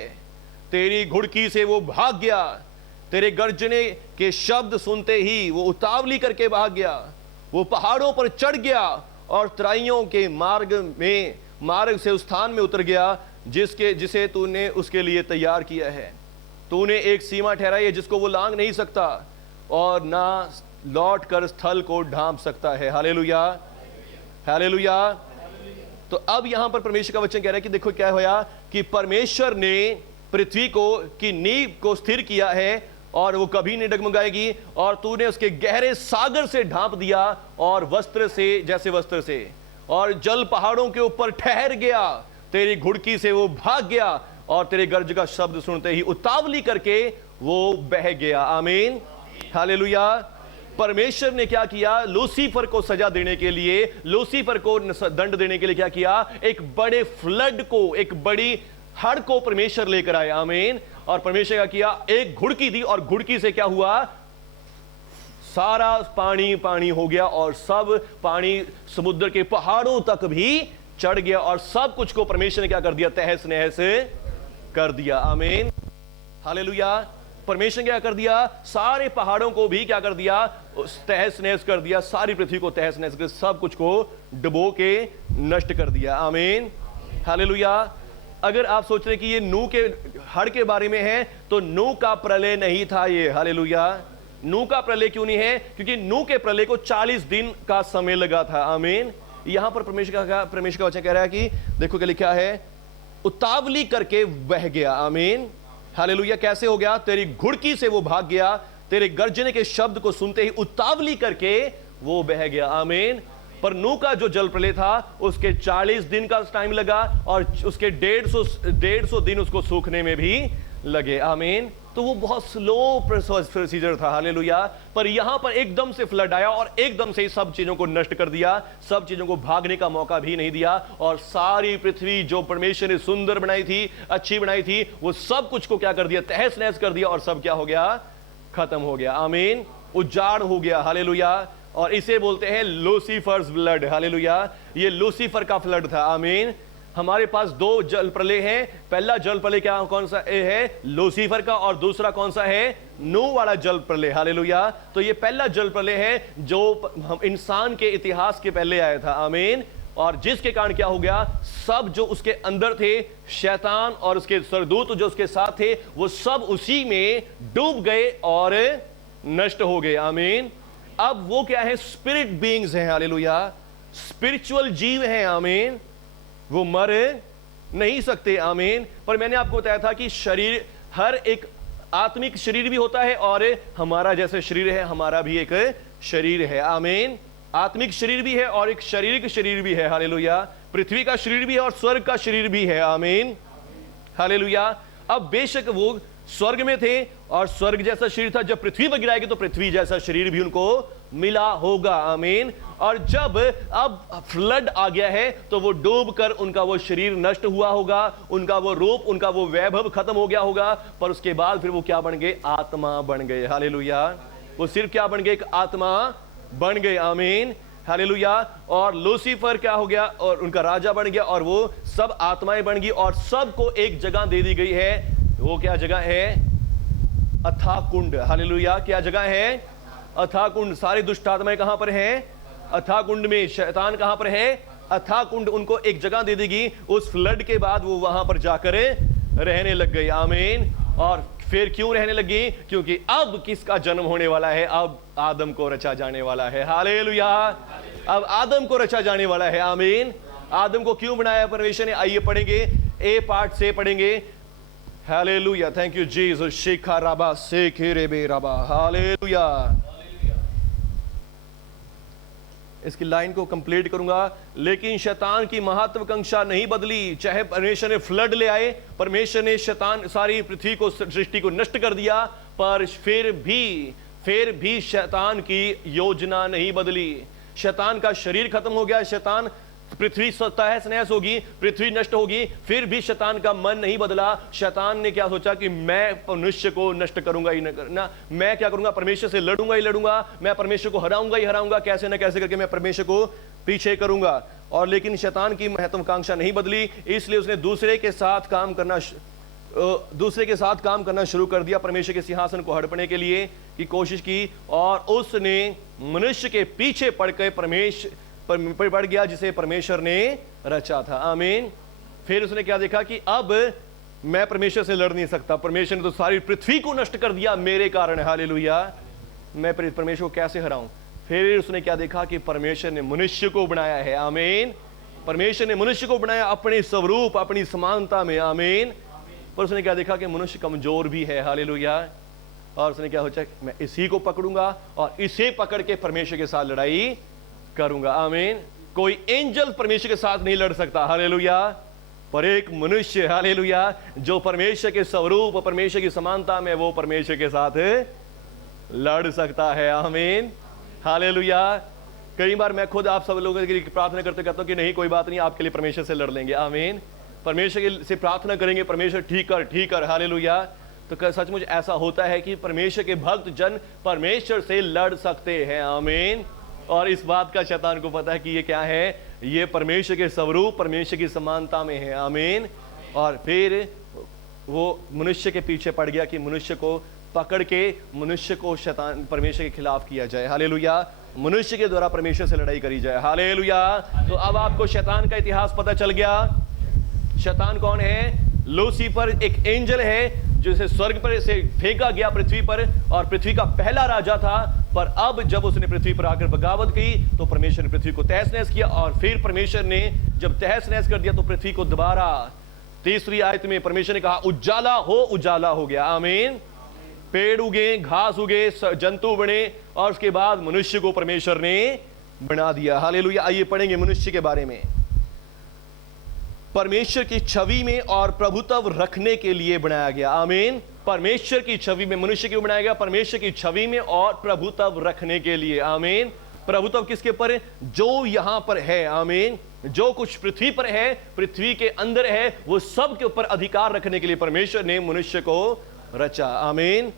तेरी घुड़की से वो भाग गया, तेरे गर्जने के शब्द सुनते ही वो उतावली करके भाग गया। वो पहाड़ों पर चढ़ गया, और तराइयों के मार्ग से उस स्थान में उतर गया जिसे तूने उसके लिए तैयार किया है। तूने एक सीमा ठहराई है जिसको वो लांघ नहीं सकता, और ना लौट कर स्थल को ढांप सकता है। हालेलुया। हालेलुया। तो अब यहां पर परमेश्वर का वचन कह रहा है कि देखो क्या होया कि परमेश्वर ने पृथ्वी को की नींव को स्थिर किया है और वो कभी नहीं डगमगाएगी, और तूने उसके गहरे सागर से ढांप दिया और वस्त्र से जैसे वस्त्र से, और जल पहाड़ों के ऊपर ठहर गया, तेरी घुड़की से वो भाग गया और तेरे गर्ज का शब्द सुनते ही उतावली करके वो बह गया। आमीन, हालेलुया। परमेश्वर ने क्या किया? लूसीफर को सजा देने के लिए, लूसीफर को दंड देने के लिए क्या किया? एक बड़े फ्लड को, एक बड़ी हड़ को परमेश्वर लेकर आए। आमीन। और परमेश्वर क्या किया? एक घुड़की दी और घुड़की से क्या हुआ? सारा पानी पानी हो गया और सब पानी समुद्र के पहाड़ों तक भी चढ़ गया और सब कुछ को परमेश्वर ने क्या कर दिया? तहस नहस कर दिया। आमीन, हालेलुया। परमेश्वर ने क्या कर दिया? सारे पहाड़ों को भी क्या कर दिया? तहस नहस कर दिया, सारी पृथ्वी को तहस नहस कर, सब कुछ को डुबो के नष्ट कर दिया। आमीन, हालेलुया। अगर आप सोच रहे कि ये नूह के हड़ के बारे में है, तो नूह का प्रलय नहीं था ये। हालेलुया। नूह का प्रलय क्यों नहीं है? क्योंकि नूह के प्रलय को 40 दिन का समय लगा था। आमीन। यहां पर परमेश्वर का वचन कह रहा है कि देखो क्या लिखा है? उतावली करके बह गया। आमीन, हालेलुया। कैसे हो गया? तेरी घुड़की से वो भाग गया, तेरे गर्जने के शब्द को सुनते ही उतावली करके वो बह गया। आमीन। पर नूह का जो जल प्रलय था उसके 40 दिन का टाइम लगा और उसके 150 दिन उसको सूखने में भी लगे। आमीन। तो वो बहुत स्लो प्रोसीजर था। हालेलुया। पर यहां पर एकदम से फ्लड आया और एकदम से सब चीजों को नष्ट कर दिया, सब चीजों को भागने का मौका भी नहीं दिया, और सारी पृथ्वी जो परमेश्वर ने सुंदर बनाई थी, अच्छी बनाई थी, वो सब कुछ को क्या कर दिया? तहस नहस कर दिया और सब क्या हो गया? खत्म हो गया। आमीन, उजाड़ हो गया। हालेलुया। और इसे बोलते हैं लूसीफर्स ब्लड। हालेलुया। ये लूसीफर का फ्लड था। आमीन। हमारे पास 2 जल प्रलय हैं। पहला जल प्रलय क्या कौन सा है? लूसीफर का। और दूसरा कौन सा है? नूह वाला जल प्रलय। हालेलुया। तो ये पहला जल प्रलय है जो हम इंसान के इतिहास के पहले आया था। आमीन। और जिसके कारण क्या हो गया? सब जो उसके अंदर थे, शैतान और उसके सरदूत जो उसके साथ थे, वो सब उसी में डूब गए और नष्ट हो गए। आमीन। अब वो क्या है? स्पिरिट बीइंग्स हैं। हालेलुया। स्पिरिचुअल जीव हैं। आमीन। वो मर नहीं सकते। आमीन। पर मैंने आपको बताया था कि शरीर, हर एक आत्मिक शरीर भी होता है और हमारा जैसे शरीर है, हमारा भी एक शरीर है। आमीन। आत्मिक शरीर भी है और एक शारीरिक शरीर भी है। हालेलुया। पृथ्वी का शरीर भी है और स्वर्ग का शरीर भी है। आमीन, हालेलुया। अब बेशक वो स्वर्ग में थे और स्वर्ग जैसा शरीर था, जब पृथ्वी पर गिराएगी तो पृथ्वी जैसा शरीर भी उनको मिला होगा। आमीन। और जब अब फ्लड आ गया है तो वो डूब कर उनका वो शरीर नष्ट हुआ होगा, उनका वो रूप, उनका वो वैभव खत्म हो गया होगा, पर उसके बाद फिर वो क्या बन गए? आत्मा बन गए। हालेलुया। वो सिर्फ क्या बन गए? एक आत्मा बन गए। आमीन, हालेलुया। और लूसीफर क्या हो गया? और उनका राजा बन गया और वो सब आत्माएं बन गई और सबको एक जगह दे दी गई है। वो क्या जगह है? अथाह कुंड। हालेलुया। क्या जगह है? अथाह कुंड। सारी दुष्ट आत्माएं कहां पर हैं? अथाह कुंड में। शैतान कहां पर है? अथाह कुंड। उनको एक जगह दे देगी। उस फ्लड के बाद वो वहां पर जाकर रहने लग गई। आमीन। और फिर क्यों रहने लगी? क्योंकि अब किसका जन्म होने वाला है? अब आदम को रचा जाने वाला है। हालेलुया। अब आदम को रचा जाने वाला है। आमीन। आदम को क्यों बनाया परमेश्वर ने? आइए पढ़ेंगे, ए पार्ट से पढ़ेंगे। हालेलुया। Thank you Jesus. शिखा राबा सेखे रेबे राबा। हालेलुया। इसकी लाइन को कंप्लीट करूंगा। लेकिन शैतान की महत्वाकांक्षा नहीं बदली। चाहे परमेश्वर ने फ्लड ले आए, परमेश्वर ने शैतान सारी पृथ्वी को, सृष्टि को नष्ट कर दिया, पर फिर भी शैतान की योजना नहीं बदली। शैतान का शरीर खत्म हो गया, शैतान, पृथ्वी तहस नहस होगी, पृथ्वी नष्ट होगी, फिर भी शैतान का मन नहीं बदला। शैतान ने क्या सोचा कि मैं मनुष्य को नष्ट करूंगा ही ना, मैं क्या करूंगा? परमेश्वर से लड़ूंगा ही लड़ूंगा, मैं परमेश्वर को हराऊंगा ही हराऊंगा, कैसे ना कैसे करके मैं परमेश्वर को पीछे करूंगा। और लेकिन शैतान की महत्वाकांक्षा नहीं बदली, इसलिए उसने दूसरे के साथ काम करना शुरू कर दिया, परमेश्वर के सिंहासन को हड़पने के लिए की कोशिश की, और उसने मनुष्य के पीछे पड़ गया जिसे परमेश्वर ने रचा था। आमीन। फिर उसने क्या देखा कि अब मैं परमेश्वर से लड़ नहीं सकता, परमेश्वर ने तो सारी पृथ्वी को नष्ट कर दिया मेरे कारण। हालेलुया। मैं परमेश्वर को कैसे हराऊं? फिर उसने क्या देखा कि परमेश्वर ने मनुष्य को बनाया है। आमीन, परमेश्वर ने मनुष्य को बनाया अपने स्वरूप, अपनी समानता में, आमीन। पर उसने क्या देखा कि मनुष्य कमजोर भी है, हालेलुया। और उसने क्या सोचा, मैं इसी को पकड़ूंगा और इसे पकड़ के परमेश्वर के साथ लड़ाई करूंगा, आमीन। कोई एंजल परमेश्वर के साथ नहीं लड़ सकता, हालेलुया, पर एक मनुष्य, हालेलुया, जो परमेश्वर के स्वरूप, परमेश्वर की समानता में, वो परमेश्वर के साथ लड़ सकता है, आमीन, हालेलुया। कई बार मैं खुद आप सब लोगों के लिए प्रार्थना करते कहता हूं कि नहीं, कोई बात नहीं, आपके लिए परमेश्वर से लड़ लेंगे, आमीन। परमेश्वर से प्रार्थना करेंगे, परमेश्वर ठीक कर, हालेलुया। तो सचमुच ऐसा होता है कि परमेश्वर के भक्त जन परमेश्वर से लड़ सकते हैं, आमीन। और इस बात का शैतान को पता है कि ये क्या है, ये परमेश्वर के स्वरूप, परमेश्वर की समानता में है, आमीन। और फिर वो मनुष्य के पीछे पड़ गया कि मनुष्य को पकड़ के मनुष्य को शैतान परमेश्वर के खिलाफ किया जाए, हालेलुया, मनुष्य के द्वारा परमेश्वर से लड़ाई करी जाए, हालेलुया। तो अब आपको शैतान का इतिहास पता चल गया। शैतान कौन है? लूसीफर एक एंजल है जिसे स्वर्ग पर से फेंका गया पृथ्वी पर, और पृथ्वी का पहला राजा था। पर अब जब उसने पृथ्वी पर आकर बगावत की तो परमेश्वर ने पृथ्वी को तहस नहस किया, और फिर परमेश्वर ने जब तहस नहस कर दिया तो पृथ्वी को दोबारा 3री आयत में परमेश्वर ने कहा उजाला हो गया, आमीन। पेड़ उगे, घास उगे, जंतु बने, और उसके बाद मनुष्य को परमेश्वर ने बना दिया, हालेलुया। आइए पढ़ेंगे मनुष्य के बारे में। परमेश्वर की छवि में और प्रभुत्व रखने के लिए बनाया गया, आमीन। परमेश्वर की छवि में मनुष्य क्यों बनाया गया? परमेश्वर की छवि में और प्रभुत्व रखने के लिए, आमीन। प्रभुत्व किसके पर है? जो यहां पर है, आमीन। जो कुछ पृथ्वी पर है, पृथ्वी के अंदर है, वो सब के ऊपर अधिकार रखने के लिए परमेश्वर ने मनुष्य को रचा, आमीन।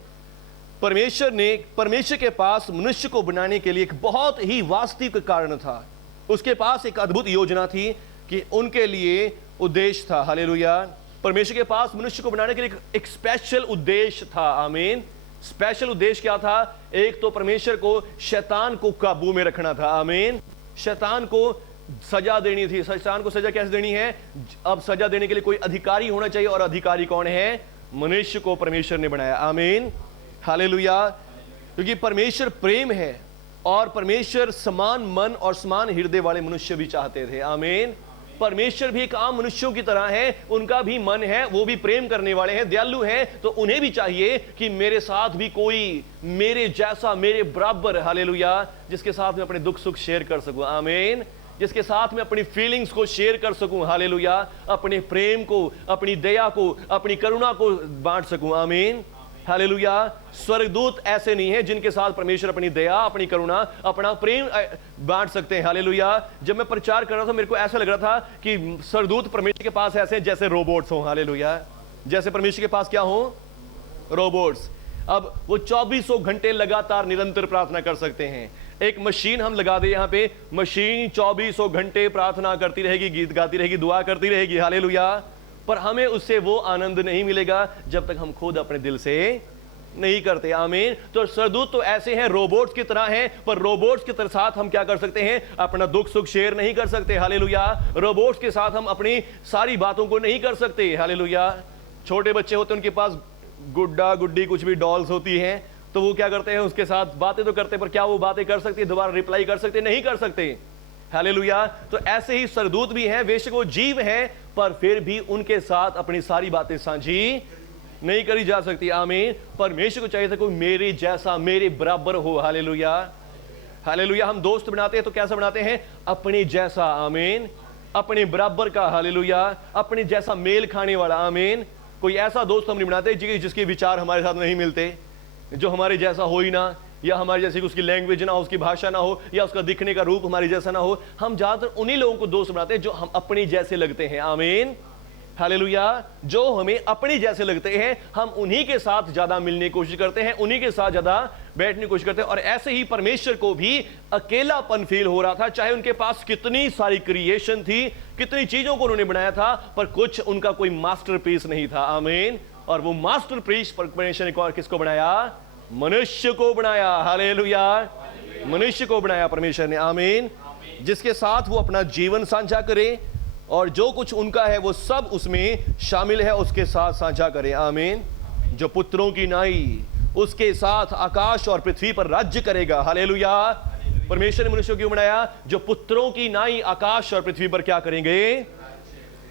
परमेश्वर के पास मनुष्य को बनाने के लिए एक बहुत ही वास्तविक कारण था। उसके पास एक अद्भुत योजना थी कि उनके लिए उद्देश्य था, हालेलुया। परमेश्वर के पास मनुष्य को बनाने के लिए एक स्पेशल उद्देश्य था, आमीन। स्पेशल उद्देश्य क्या था? एक तो परमेश्वर को शैतान को काबू में रखना था, आमीन। शैतान को सजा देनी थी। शैतान को सजा कैसे देनी है? अब सजा देने के लिए कोई अधिकारी होना चाहिए, और अधिकारी कौन है? मनुष्य को परमेश्वर ने बनाया, आमीन, हालेलुया। क्योंकि परमेश्वर प्रेम है, और परमेश्वर समान मन और समान हृदय वाले मनुष्य भी चाहते थे, आमीन। परमेश्वर भी एक आम मनुष्यों की तरह है, उनका भी मन है, वो भी प्रेम करने वाले हैं, दयालु हैं। तो उन्हें भी चाहिए कि मेरे साथ भी कोई मेरे जैसा, मेरे बराबर, हालेलुया, जिसके साथ मैं अपने दुख सुख शेयर कर सकूं, आमीन। जिसके साथ मैं अपनी फीलिंग्स को शेयर कर सकूं, हालेलुया, अपने प्रेम को, अपनी दया को, अपनी करुणा को बांट सकूं, आमीन, हालेलुया। स्वर्गदूत ऐसे नहीं है जिनके साथ परमेश्वर अपनी दया, अपनी करुणा, अपना प्रेम बांट सकते हैं, हालेलुया। जब मैं प्रचार कर रहा था मेरे को ऐसा लग रहा था कि स्वर्गदूत परमेश्वर के पास ऐसे जैसे रोबोट्स हो, हालेलुया। जैसे परमेश्वर के पास क्या हो? रोबोट्स। अब वो 2400 घंटे लगातार निरंतर प्रार्थना कर सकते हैं। एक मशीन हम लगा दे यहाँ पे, मशीन 2400 घंटे प्रार्थना करती रहेगी, गीत गाती रहेगी, दुआ करती रहेगी, हालेलुया। पर हमें उससे वो आनंद नहीं मिलेगा जब तक हम खुद अपने दिल से नहीं करते, आमीन। तो स्वर्गदूत तो ऐसे हैं, रोबोट्स की तरह हैं, पर रोबोट्स के साथ हम क्या कर सकते हैं? अपना दुख सुख शेयर नहीं कर सकते, हालेलुया। रोबोट्स के साथ हम अपनी सारी बातों को नहीं कर सकते, हालेलुया। छोटे बच्चे होते हैं, उनके पास गुड्डा गुड्डी कुछ भी डॉल्स होती हैं, तो वो क्या करते हैं? उसके साथ बातें तो करते हैं, पर क्या वो बातें कर सकती है? दोबारा रिप्लाई कर सकते? नहीं कर सकते, हालेलुया। तो ऐसे ही स्वर्गदूत भी हैं, बेशक वो जीव हैं, पर फिर भी उनके साथ अपनी सारी बातें साझी नहीं करी जा सकती, आमीन। परमेश्वर को चाहिए था कोई मेरे जैसा, मेरे बराबर हो, हालेलुया, हालेलुया। हम दोस्त बनाते हैं तो कैसा बनाते हैं? अपने जैसा, आमीन, अपने बराबर का, हालेलुया, अपने जैसा मेल खाने वाला, आमीन। कोई ऐसा दोस्त हम नहीं बनाते जिसके विचार हमारे साथ नहीं मिलते, जो हमारे जैसा हो ही ना, या हमारी जैसी उसकी लैंग्वेज ना हो, उसकी भाषा ना हो, या उसका दिखने का रूप हमारे जैसा ना हो। हम ज्यादातर उन्हीं लोगों को दोस्त बनाते हैं जो हम अपने जैसे लगते हैं, आमीन, हालेलुया। जो हमें अपने जैसे लगते हैं हम उन्हीं के साथ ज्यादा मिलने की कोशिश करते हैं, उन्हीं के साथ ज्यादा बैठने की कोशिश करते हैं। और ऐसे ही परमेश्वर को भी अकेलापन फील हो रहा था, चाहे उनके पास कितनी सारी क्रिएशन थी, कितनी चीजों को उन्होंने बनाया था, पर कुछ उनका कोई मास्टरपीस नहीं था, आमीन। और वो मास्टरपीस परमेश्वर ने किसको बनाया? मनुष्य को बनाया, हालेलुया। मनुष्य को बनाया परमेश्वर ने, आमीन, जिसके साथ वो अपना जीवन साझा करे, और जो कुछ उनका है वो सब उसमें शामिल है, उसके साथ साझा करे, आमीन। जो पुत्रों की नाई उसके साथ आकाश और पृथ्वी पर राज्य करेगा, हालेलुया। परमेश्वर ने मनुष्य को क्यों बनाया? जो पुत्रों की नाई आकाश और पृथ्वी पर क्या करेंगे?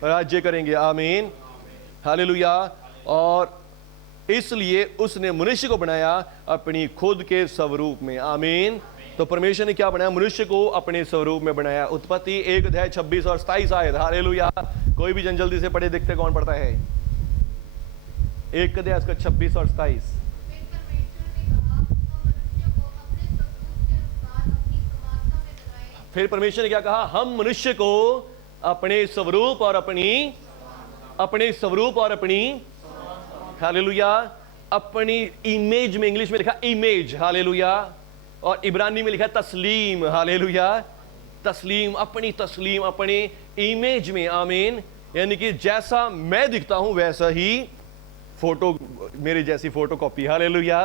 राज्य करेंगे। आमीन, हालेलुया। और इसलिए उसने मनुष्य को बनाया अपनी खुद के स्वरूप में। आमीन। तो परमेश्वर ने क्या बनाया? मनुष्य को अपने स्वरूप में बनाया। उत्पत्ति 1:26 और 27 आयत। हालेलुया। कोई भी जन जल्दी से पढ़े, देखते कौन पढ़ता है। 1:26 और 27। फिर परमेश्वर ने क्या कहा? हम मनुष्य को अपने स्वरूप और अपनी हालेलुया, अपनी इमेज में, इंग्लिश में लिखा इमेज, हालेलुया, और इब्रानी में लिखा तस्लीम, हालेलुया, तस्लीम, अपनी इमेज में। आमीन। यानी कि जैसा मैं दिखता हूं वैसा ही फोटो, मेरी जैसी फोटो कॉपी। हालेलुया।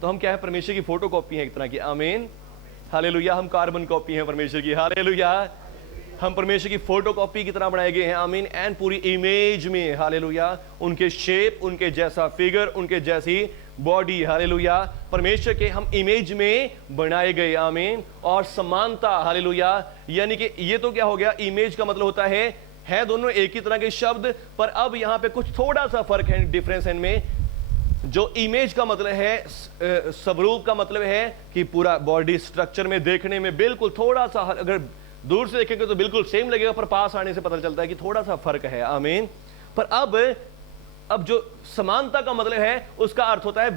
तो हम क्या है? परमेश्वर की फोटो कॉपी है एक तरह की। आमीन, हालेलुया। हम कार्बन कॉपी है परमेश्वर की। हालेलुया। हम परमेश्वर की फोटो कॉपी की तरह बनाए गए हैं। आमीन। एंड पूरी इमेज में, हालेलुया, उनके शेप, उनके जैसा फिगर, उनके जैसी बॉडी, हालेलुया, परमेश्वर के हम इमेज में बनाए गए। आमीन। और समानता, हालेलुया, यानी कि ये तो क्या हो गया? इमेज का मतलब होता है दोनों एक ही तरह के शब्द, पर अब यहां पे कुछ थोड़ा सा फर्क है, डिफरेंस इनमें। जो इमेज का मतलब है, स्वरूप का मतलब है कि पूरा बॉडी स्ट्रक्चर में देखने में बिल्कुल थोड़ा सा, अगर दूर से देखेंगे तो बिल्कुल सेम लगेगा, पर पास आने से पता चलता है कि थोड़ा सा फर्क है। आमीन। पर अब जो समानता का मतलब है, उसका अर्थ होता है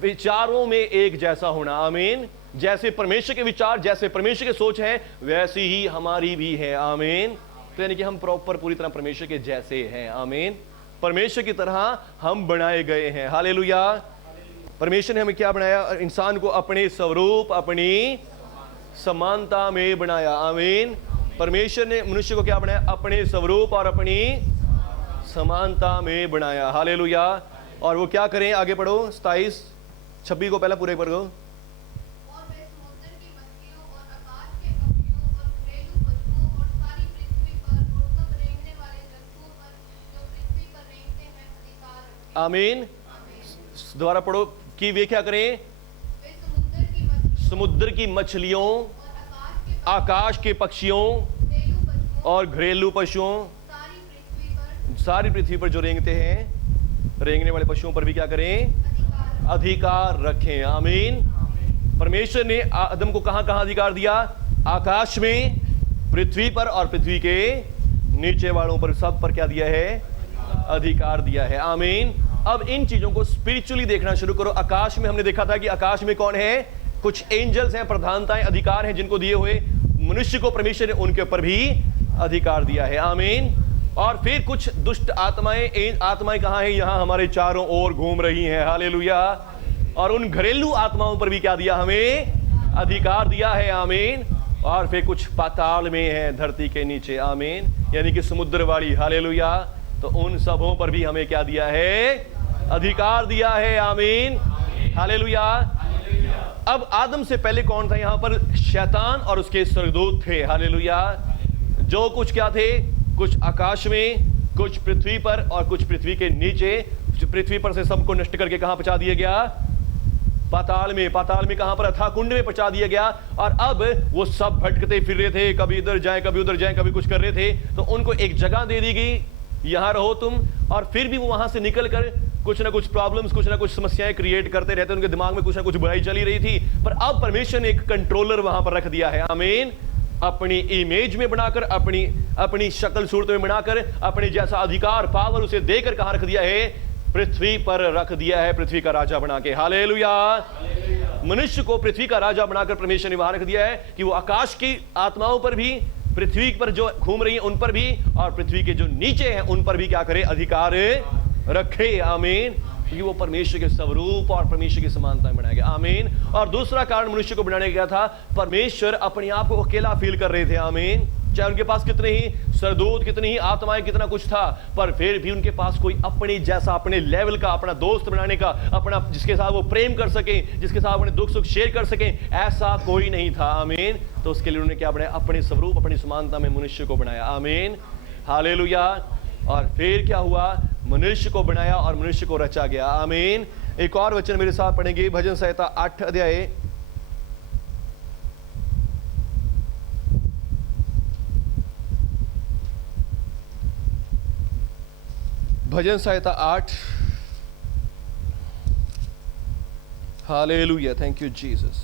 विचारों में एक जैसा होना। आमीन। जैसे परमेश्वर के विचार, जैसे परमेश्वर की सोच है, वैसी ही हमारी भी है। आमीन। तो यानी कि हम प्रॉपर पूरी तरह परमेश्वर के जैसे हैं। आमीन। परमेश्वर की तरह हम बनाए गए हैं। हालेलुया। परमेश्वर ने हमें क्या बनाया? इंसान को अपने स्वरूप, अपनी समानता में बनाया। आमीन। परमेश्वर ने मनुष्य को क्या बनाया? अपने स्वरूप और अपनी समानता में बनाया। हालेलुया। और वो क्या करें? आगे पढ़ो, 27-26 को पहले पूरे पढ़ो। और वे समुद्र की मछलियों और आकाश के पक्षियों और घरेलू पशुओं और सारी पृथ्वी पर और सब रेंगने वाले जंतुओं पर जो पृथ्वी पर रेंगते हैं अधिकार रखें। आमीन। दोबारा पढ़ो कि वे क्या करें? वे समुद्र की मछलियों और आकाश के पक्षियों घरेलू पशुओं और घरेलू पशुओं, सारी पृथ्वी पर जो रेंगते हैं, रेंगने वाले पशुओं पर भी क्या करें? अधिकार रखें। आमीन। परमेश्वर ने आदम को कहां कहां अधिकार दिया? आकाश में, पृथ्वी पर और पृथ्वी के नीचे वालों पर, सब पर क्या दिया है? अधिकार दिया है। आमीन। अब इन चीजों को स्पिरिचुअली देखना शुरू करो। आकाश में हमने देखा था कि आकाश में कौन है? कुछ एंजल्स हैं, प्रधानताएं, अधिकार हैं जिनको दिए हुए। मनुष्य को परमेश्वर ने उनके ऊपर भी अधिकार दिया है। आमीन। और फिर कुछ दुष्ट आत्माएं कहां हैं? यहां हमारे चारों ओर घूम रही हैं। हालेलुया। और उन घरेलू आत्माओं पर भी क्या दिया? हमें अधिकार दिया है। आमीन। और फिर कुछ पाताल में है, धरती के नीचे। आमीन। यानी कि समुद्र वाली। हालेलुया। तो उन सबों पर भी हमें क्या दिया है? अधिकार दिया है। आमीन। हालेलुया। अब आदम से पहले कौन था यहाँ पर? शैतान और उसके स्वर्गदूत थे। हालेलुया। जो कुछ क्या थे? कुछ आकाश में, कुछ पृथ्वी पर और कुछ पृथ्वी के नीचे। पृथ्वी पर से सबको नष्ट करके कहां पहुंचा दिया गया? पाताल में। पाताल में कहां पर? अथाह कुंड में पहुंचा दिया गया। और अब वो सब भटकते फिर रहे थे, कभी इधर जाए, कभी उधर जाए, कभी कुछ कर रहे थे। तो उनको एक जगह दे दी गई, यहां रहो तुम। और फिर भी वो वहां से निकल कर कुछ ना कुछ प्रॉब्लम्स, कुछ ना कुछ समस्याएं क्रिएट करते रहते। उनके दिमाग में कुछ ना कुछ बुराई चली रही थी। पर अब परमेश्वर ने एक कंट्रोलर वहां पर रख दिया है। आमीन। अपनी इमेज में बनाकर, अपनी शक्ल सूरत में बनाकर, अपने जैसा अधिकार, पावर उसे देकर कहां रख दिया है? पृथ्वी पर रख दिया है, पृथ्वी का राजा बना के। हालेलुया। मनुष्य को पृथ्वी का राजा बनाकर परमेश्वर ने वहां रख दिया है कि वो आकाश की आत्माओं पर भी, पृथ्वी पर जो घूम रही है उन पर भी, और पृथ्वी के जो नीचे हैं उन पर भी क्या करे? अधिकार रखे। आमीन। क्योंकि वो परमेश्वर के स्वरूप और परमेश्वर की समानता में बनाया गया। आमीन। और दूसरा कारण मनुष्य को बनाने का था, परमेश्वर अपने आप को अकेला फील कर रहे थे। आमीन। चाहे उनके पास कितने ही सरदूत, कितनी ही आत्माएं, कितना कुछ था, पर फिर भी उनके पास कोई अपने जैसा, अपने लेवल का, अपना दोस्त बनाने का, अपना जिसके साथ वो प्रेम कर सके, जिसके साथ अपने दुख सुख शेयर कर सके, ऐसा कोई नहीं था। आमीन। तो उसके लिए उन्होंने क्या बनाया? अपने स्वरूप, अपनी समानता में मनुष्य को बनाया। आमीन। हालेलुया। और फिर क्या हुआ? मनुष्य को बनाया और मनुष्य को रचा गया। आमीन। एक और वचन मेरे साथ पढ़ेंगे, भजन संहिता 8 अध्याय भजन संहिता 8। Hallelujah, thank you Jesus.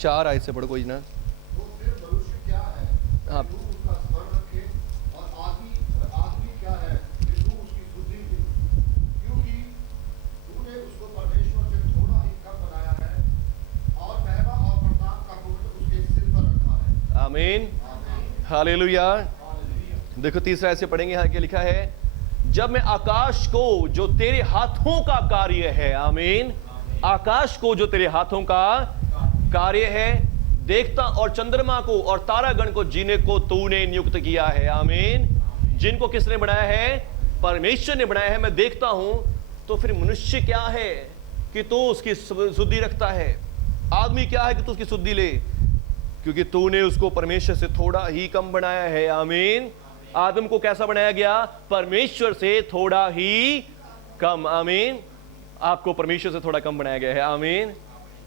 4 आयत से पढ़ो कोई ना। तो फिर मनुष्य क्या है हाँ। कि तू उसका स्मरण रखे, और आदमी क्या है कि तू उसकी सुधि दे, क्योंकि तूने उसको परमेश्वर से थोड़ा ही कम बनाया है, और महिमा और प्रताप का मुकुट उसके सिर पर रखा है। आमीन, हालेलुया। देखो तीसरा ऐसे पढ़ेंगे, यहाँ के लिखा है, जब मैं आकाश को जो तेरे हाथों का कार्य है, आमीन, आकाश को जो तेरे हाथों का कार्य है देखता, और चंद्रमा को और तारागण को जीने को तूने नियुक्त किया है, आमीन। जिनको किसने बनाया है? परमेश्वर ने बनाया है। मैं देखता हूं, तो फिर मनुष्य क्या है कि तू उसकी शुद्धि रखता है? आदमी क्या है कि तू उसकी शुद्धि ले? क्योंकि तूने उसको परमेश्वर से थोड़ा ही कम बनाया है, आमीन। आदम को कैसा बनाया गया? परमेश्वर से थोड़ा ही कम, आमीन। आपको परमेश्वर से थोड़ा कम बनाया गया है, आमीन,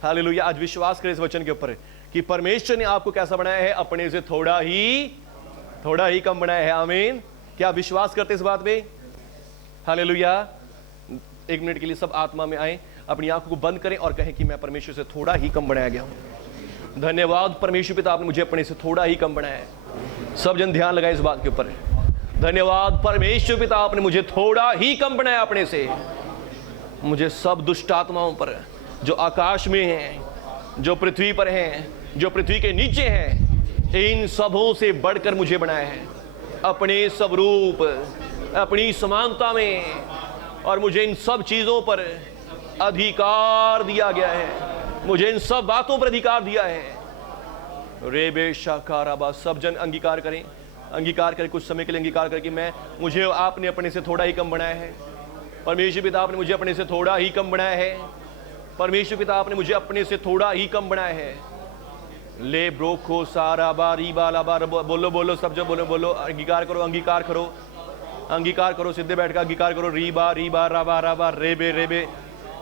हालेलुया। आज विश्वास करें इस वचन के ऊपर कि परमेश्वर ने आपको कैसा बनाया है? अपने से थोड़ा ही कम बनाया है, आमीन। क्या विश्वास करते इस बात में? हालेलुया। 1 मिनट के लिए सब आत्मा में आए, अपनी आंखों को बंद करें और कहें कि मैं परमेश्वर से थोड़ा ही कम बनाया गया हूं। धन्यवाद परमेश्वर पिता, आपने मुझे अपने से थोड़ा ही कम बनाया है। सब जन ध्यान लगाए इस बात के ऊपर। धन्यवाद परमेश्वर पिता, आपने मुझे थोड़ा ही कम बनाया अपने से। मुझे सब दुष्ट आत्माओं पर, जो आकाश में हैं, जो पृथ्वी पर हैं, जो पृथ्वी के नीचे हैं, इन सबों से बढ़कर मुझे बनाया है अपने स्वरूप, अपनी समानता में, और मुझे इन सब चीजों पर अधिकार दिया गया है। मुझे इन सब बातों पर अधिकार दिया है। रेबे शाकाराबा, सब जन अंगीकार करें, कुछ समय के लिए अंगीकार करें कि मुझे आपने अपने से थोड़ा ही कम बनाया है। परमेश्वर पिता, आपने मुझे अपने से थोड़ा ही कम बनाया है। परमेश्वर पिता, आपने मुझे अपने से थोड़ा ही कम बनाया है। ले ब्रोखो सारा बारी बाला बार, बोलो सब जो बोलो, अंगीकार करो, सीधे बैठ कर अंगीकार करो। रीबा राबा राबा रेबे रेबे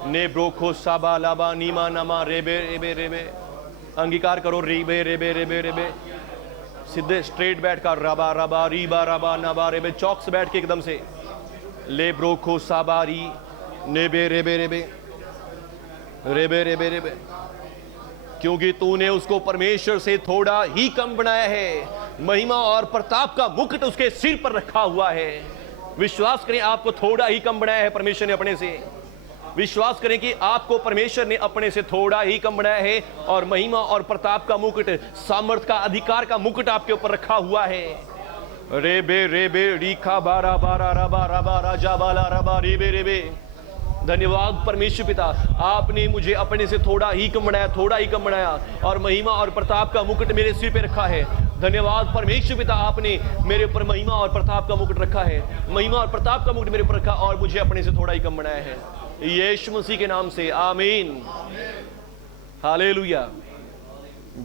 ने ब्रोखो साबा लाबा नीमा नमा रेबे रेबे रेबे, अंगीकार करो। रीबे रेबे रेबे रेबे, सीधे स्ट्रेट बैठ कर राबा राबा रीबा राबा नाबा रेबे, चौक से बैठ के एकदम से। ले ब्रोखो साबारी नेबे रेबे रेबे रेबे रेबे रेबे, क्योंकि तूने उसको परमेश्वर से थोड़ा ही कम बनाया है। महिमा और प्रताप का मुकुट उसके सिर पर रखा हुआ है। विश्वास करें, आपको थोड़ा ही कम बनाया है परमेश्वर ने अपने से। विश्वास करें कि आपको परमेश्वर ने अपने से थोड़ा ही कम बनाया है, और महिमा और प्रताप का मुकुट, सामर्थ का, अधिकार का मुकुट आपके ऊपर रखा हुआ है। रेबे रेबे रीखा बारा बारा रबा रबा राजा बाला रबा रेबे रेबे। धन्यवाद परमेश्वर पिता, आपने मुझे अपने से थोड़ा ही कम बनाया, और महिमा और प्रताप का मुकुट मेरे सिर पे रखा है। धन्यवाद परमेश्वर पिता, आपने मेरे ऊपर महिमा और प्रताप का मुकुट रखा है। महिमा और प्रताप का मुकुट मेरे ऊपर रखा, और मुझे अपने से थोड़ा ही कम बनाया है। यीशु मसीह के नाम से आमीन, हालेलुया।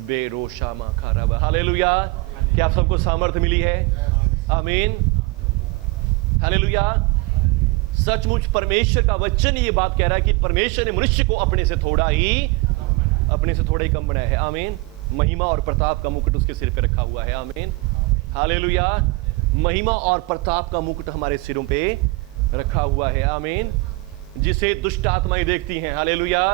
बेरोशा मा खाराबा, हालेलुया। क्या आप सबको सामर्थ्य मिली है? आमीन, हालेलुया। सचमुच परमेश्वर का वचन ये बात कह रहा है कि परमेश्वर ने मनुष्य को अपने से थोड़ा ही कम बनाया है, आमीन। महिमा और प्रताप का मुकुट उसके सिर पे रखा हुआ है, आमीन, हालेलुया। महिमा और प्रताप का मुकुट हमारे सिरों पे रखा हुआ है, आमीन, जिसे दुष्ट आत्माएं देखती हैं, हालेलुया।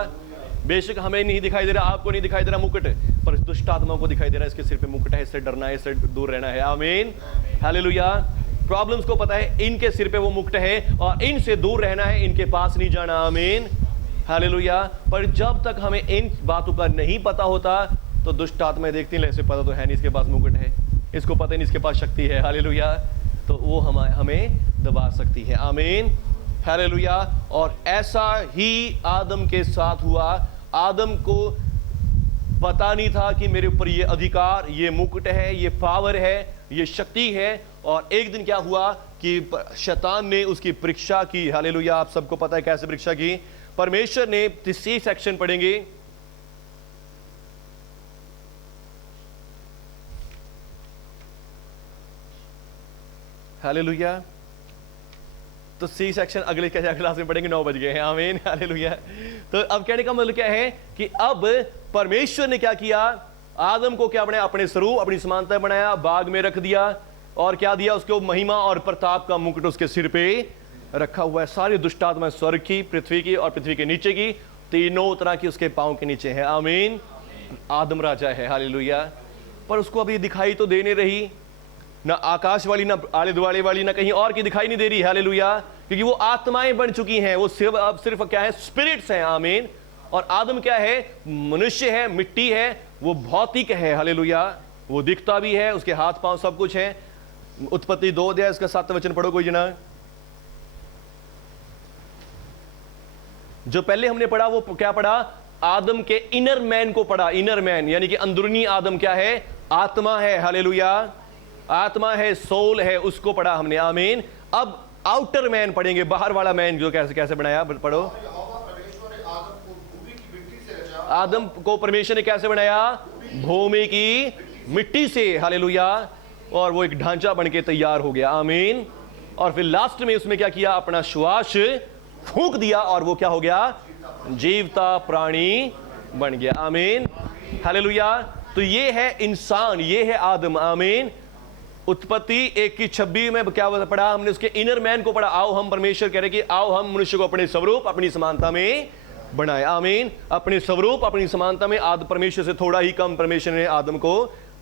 बेशक हमें नहीं दिखाई दे रहा, आपको नहीं दिखाई दे रहा मुकुट, पर दुष्ट आत्माओं को दिखाई दे रहा है। इसके सिर पे मुकुट है, इससे डरना है, इससे दूर रहना है, आमीन, हालेलुया। प्रॉब्लम्स को पता है इनके सिर पे वो मुकुट है, और इनसे दूर रहना है, इनके पास नहीं जाना, आमीन, हालेलुया। पर जब तक हमें इन बातों का नहीं पता होता, तो दुष्ट आत्माएं देखती हैं, ऐसे पता तो है नहीं इसके पास मुकुट है, इसको पता नहीं इसके पास शक्ति है, हालेलुया, तो वो हमें दबा सकती है, आमीन, हालेलुया। और ऐसा ही आदम के साथ हुआ। आदम को पता नहीं था कि मेरे ऊपर ये अधिकार, ये मुकुट है, ये पावर है, ये शक्ति है। और एक दिन क्या हुआ कि शैतान ने उसकी परीक्षा की, हालेलुया। आप सबको पता है कैसे परीक्षा की। परमेश्वर ने 3 सेक्शन पढ़ेंगे, हालेलुया। तो सी सेक्शन अगले क्लास में पढ़ेंगे, 9 बज गए हैं, आमीन, हालेलुया। तो अब कहने का मतलब क्या है कि अब परमेश्वर ने क्या किया? आदम को क्या बनाया? अपने स्वरूप, अपनी समानता बनाया, बाग में रख दिया, और क्या दिया उसको? महिमा और प्रताप का मुकुट उसके सिर पे रखा हुआ है। सारी दुष्ट आत्मा स्वर्ग की, पृथ्वी की और पृथ्वी के नीचे की, तीनों तरह की उसके पांव के नीचे है। आमीन। आदम राजा है, हालेलुया। पर उसको अभी दिखाई तो दे नहीं रही, ना आकाश वाली, ना आले दुआले वाली, ना कहीं और की दिखाई नहीं दे रही, हालेलुया, क्योंकि वो आत्माएं बन चुकी हैं। वो अब सिर्फ क्या है? स्पिरिट्स हैं। आमीन। और आदम क्या है? मनुष्य है, मिट्टी है, वो भौतिक है, हालेलुया। वो दिखता भी है, उसके हाथ पांव सब कुछ है। उत्पत्ति 2 अध्याय इसका 7 वचन पढ़ो कोई जना। जो पहले हमने पढ़ा वो क्या पढ़ा? आदम के इनर मैन को पढ़ा। इनर मैन यानी कि अंदरूनी आदम क्या है? आत्मा है, हालेलुया। आत्मा है, सोल है, उसको पढ़ा हमने। आमीन। अब आउटर मैन पढ़ेंगे, बाहर वाला मैन जो कैसे कैसे बनाया, पढ़ो। यहोवा परमेश्वर ने आदम को भूमि की मिट्टी से रचा। आदम को परमेश्वर ने कैसे बनाया? भूमि की मिट्टी से, हालेलुया। और वो एक ढांचा बन के तैयार हो गया। आमीन। और फिर लास्ट में उसमें क्या किया? अपना श्वास फूंक दिया और वो क्या हो गया? जीवता प्राणी बन गया। आमीन, हालेलुया। तो ये है इंसान, ये है आदम। आमीन। उत्पत्ति 1:26 में क्या पढ़ा हमने? उसके इनर मैन को पढ़ा। आओ हम, परमेश्वर कह रहे कि आओ हम मनुष्य को अपने स्वरूप अपनी समानता में बनाए। आमीन। अपने स्वरूप अपनी समानता में, परमेश्वर से थोड़ा ही कम परमेश्वर ने आदम को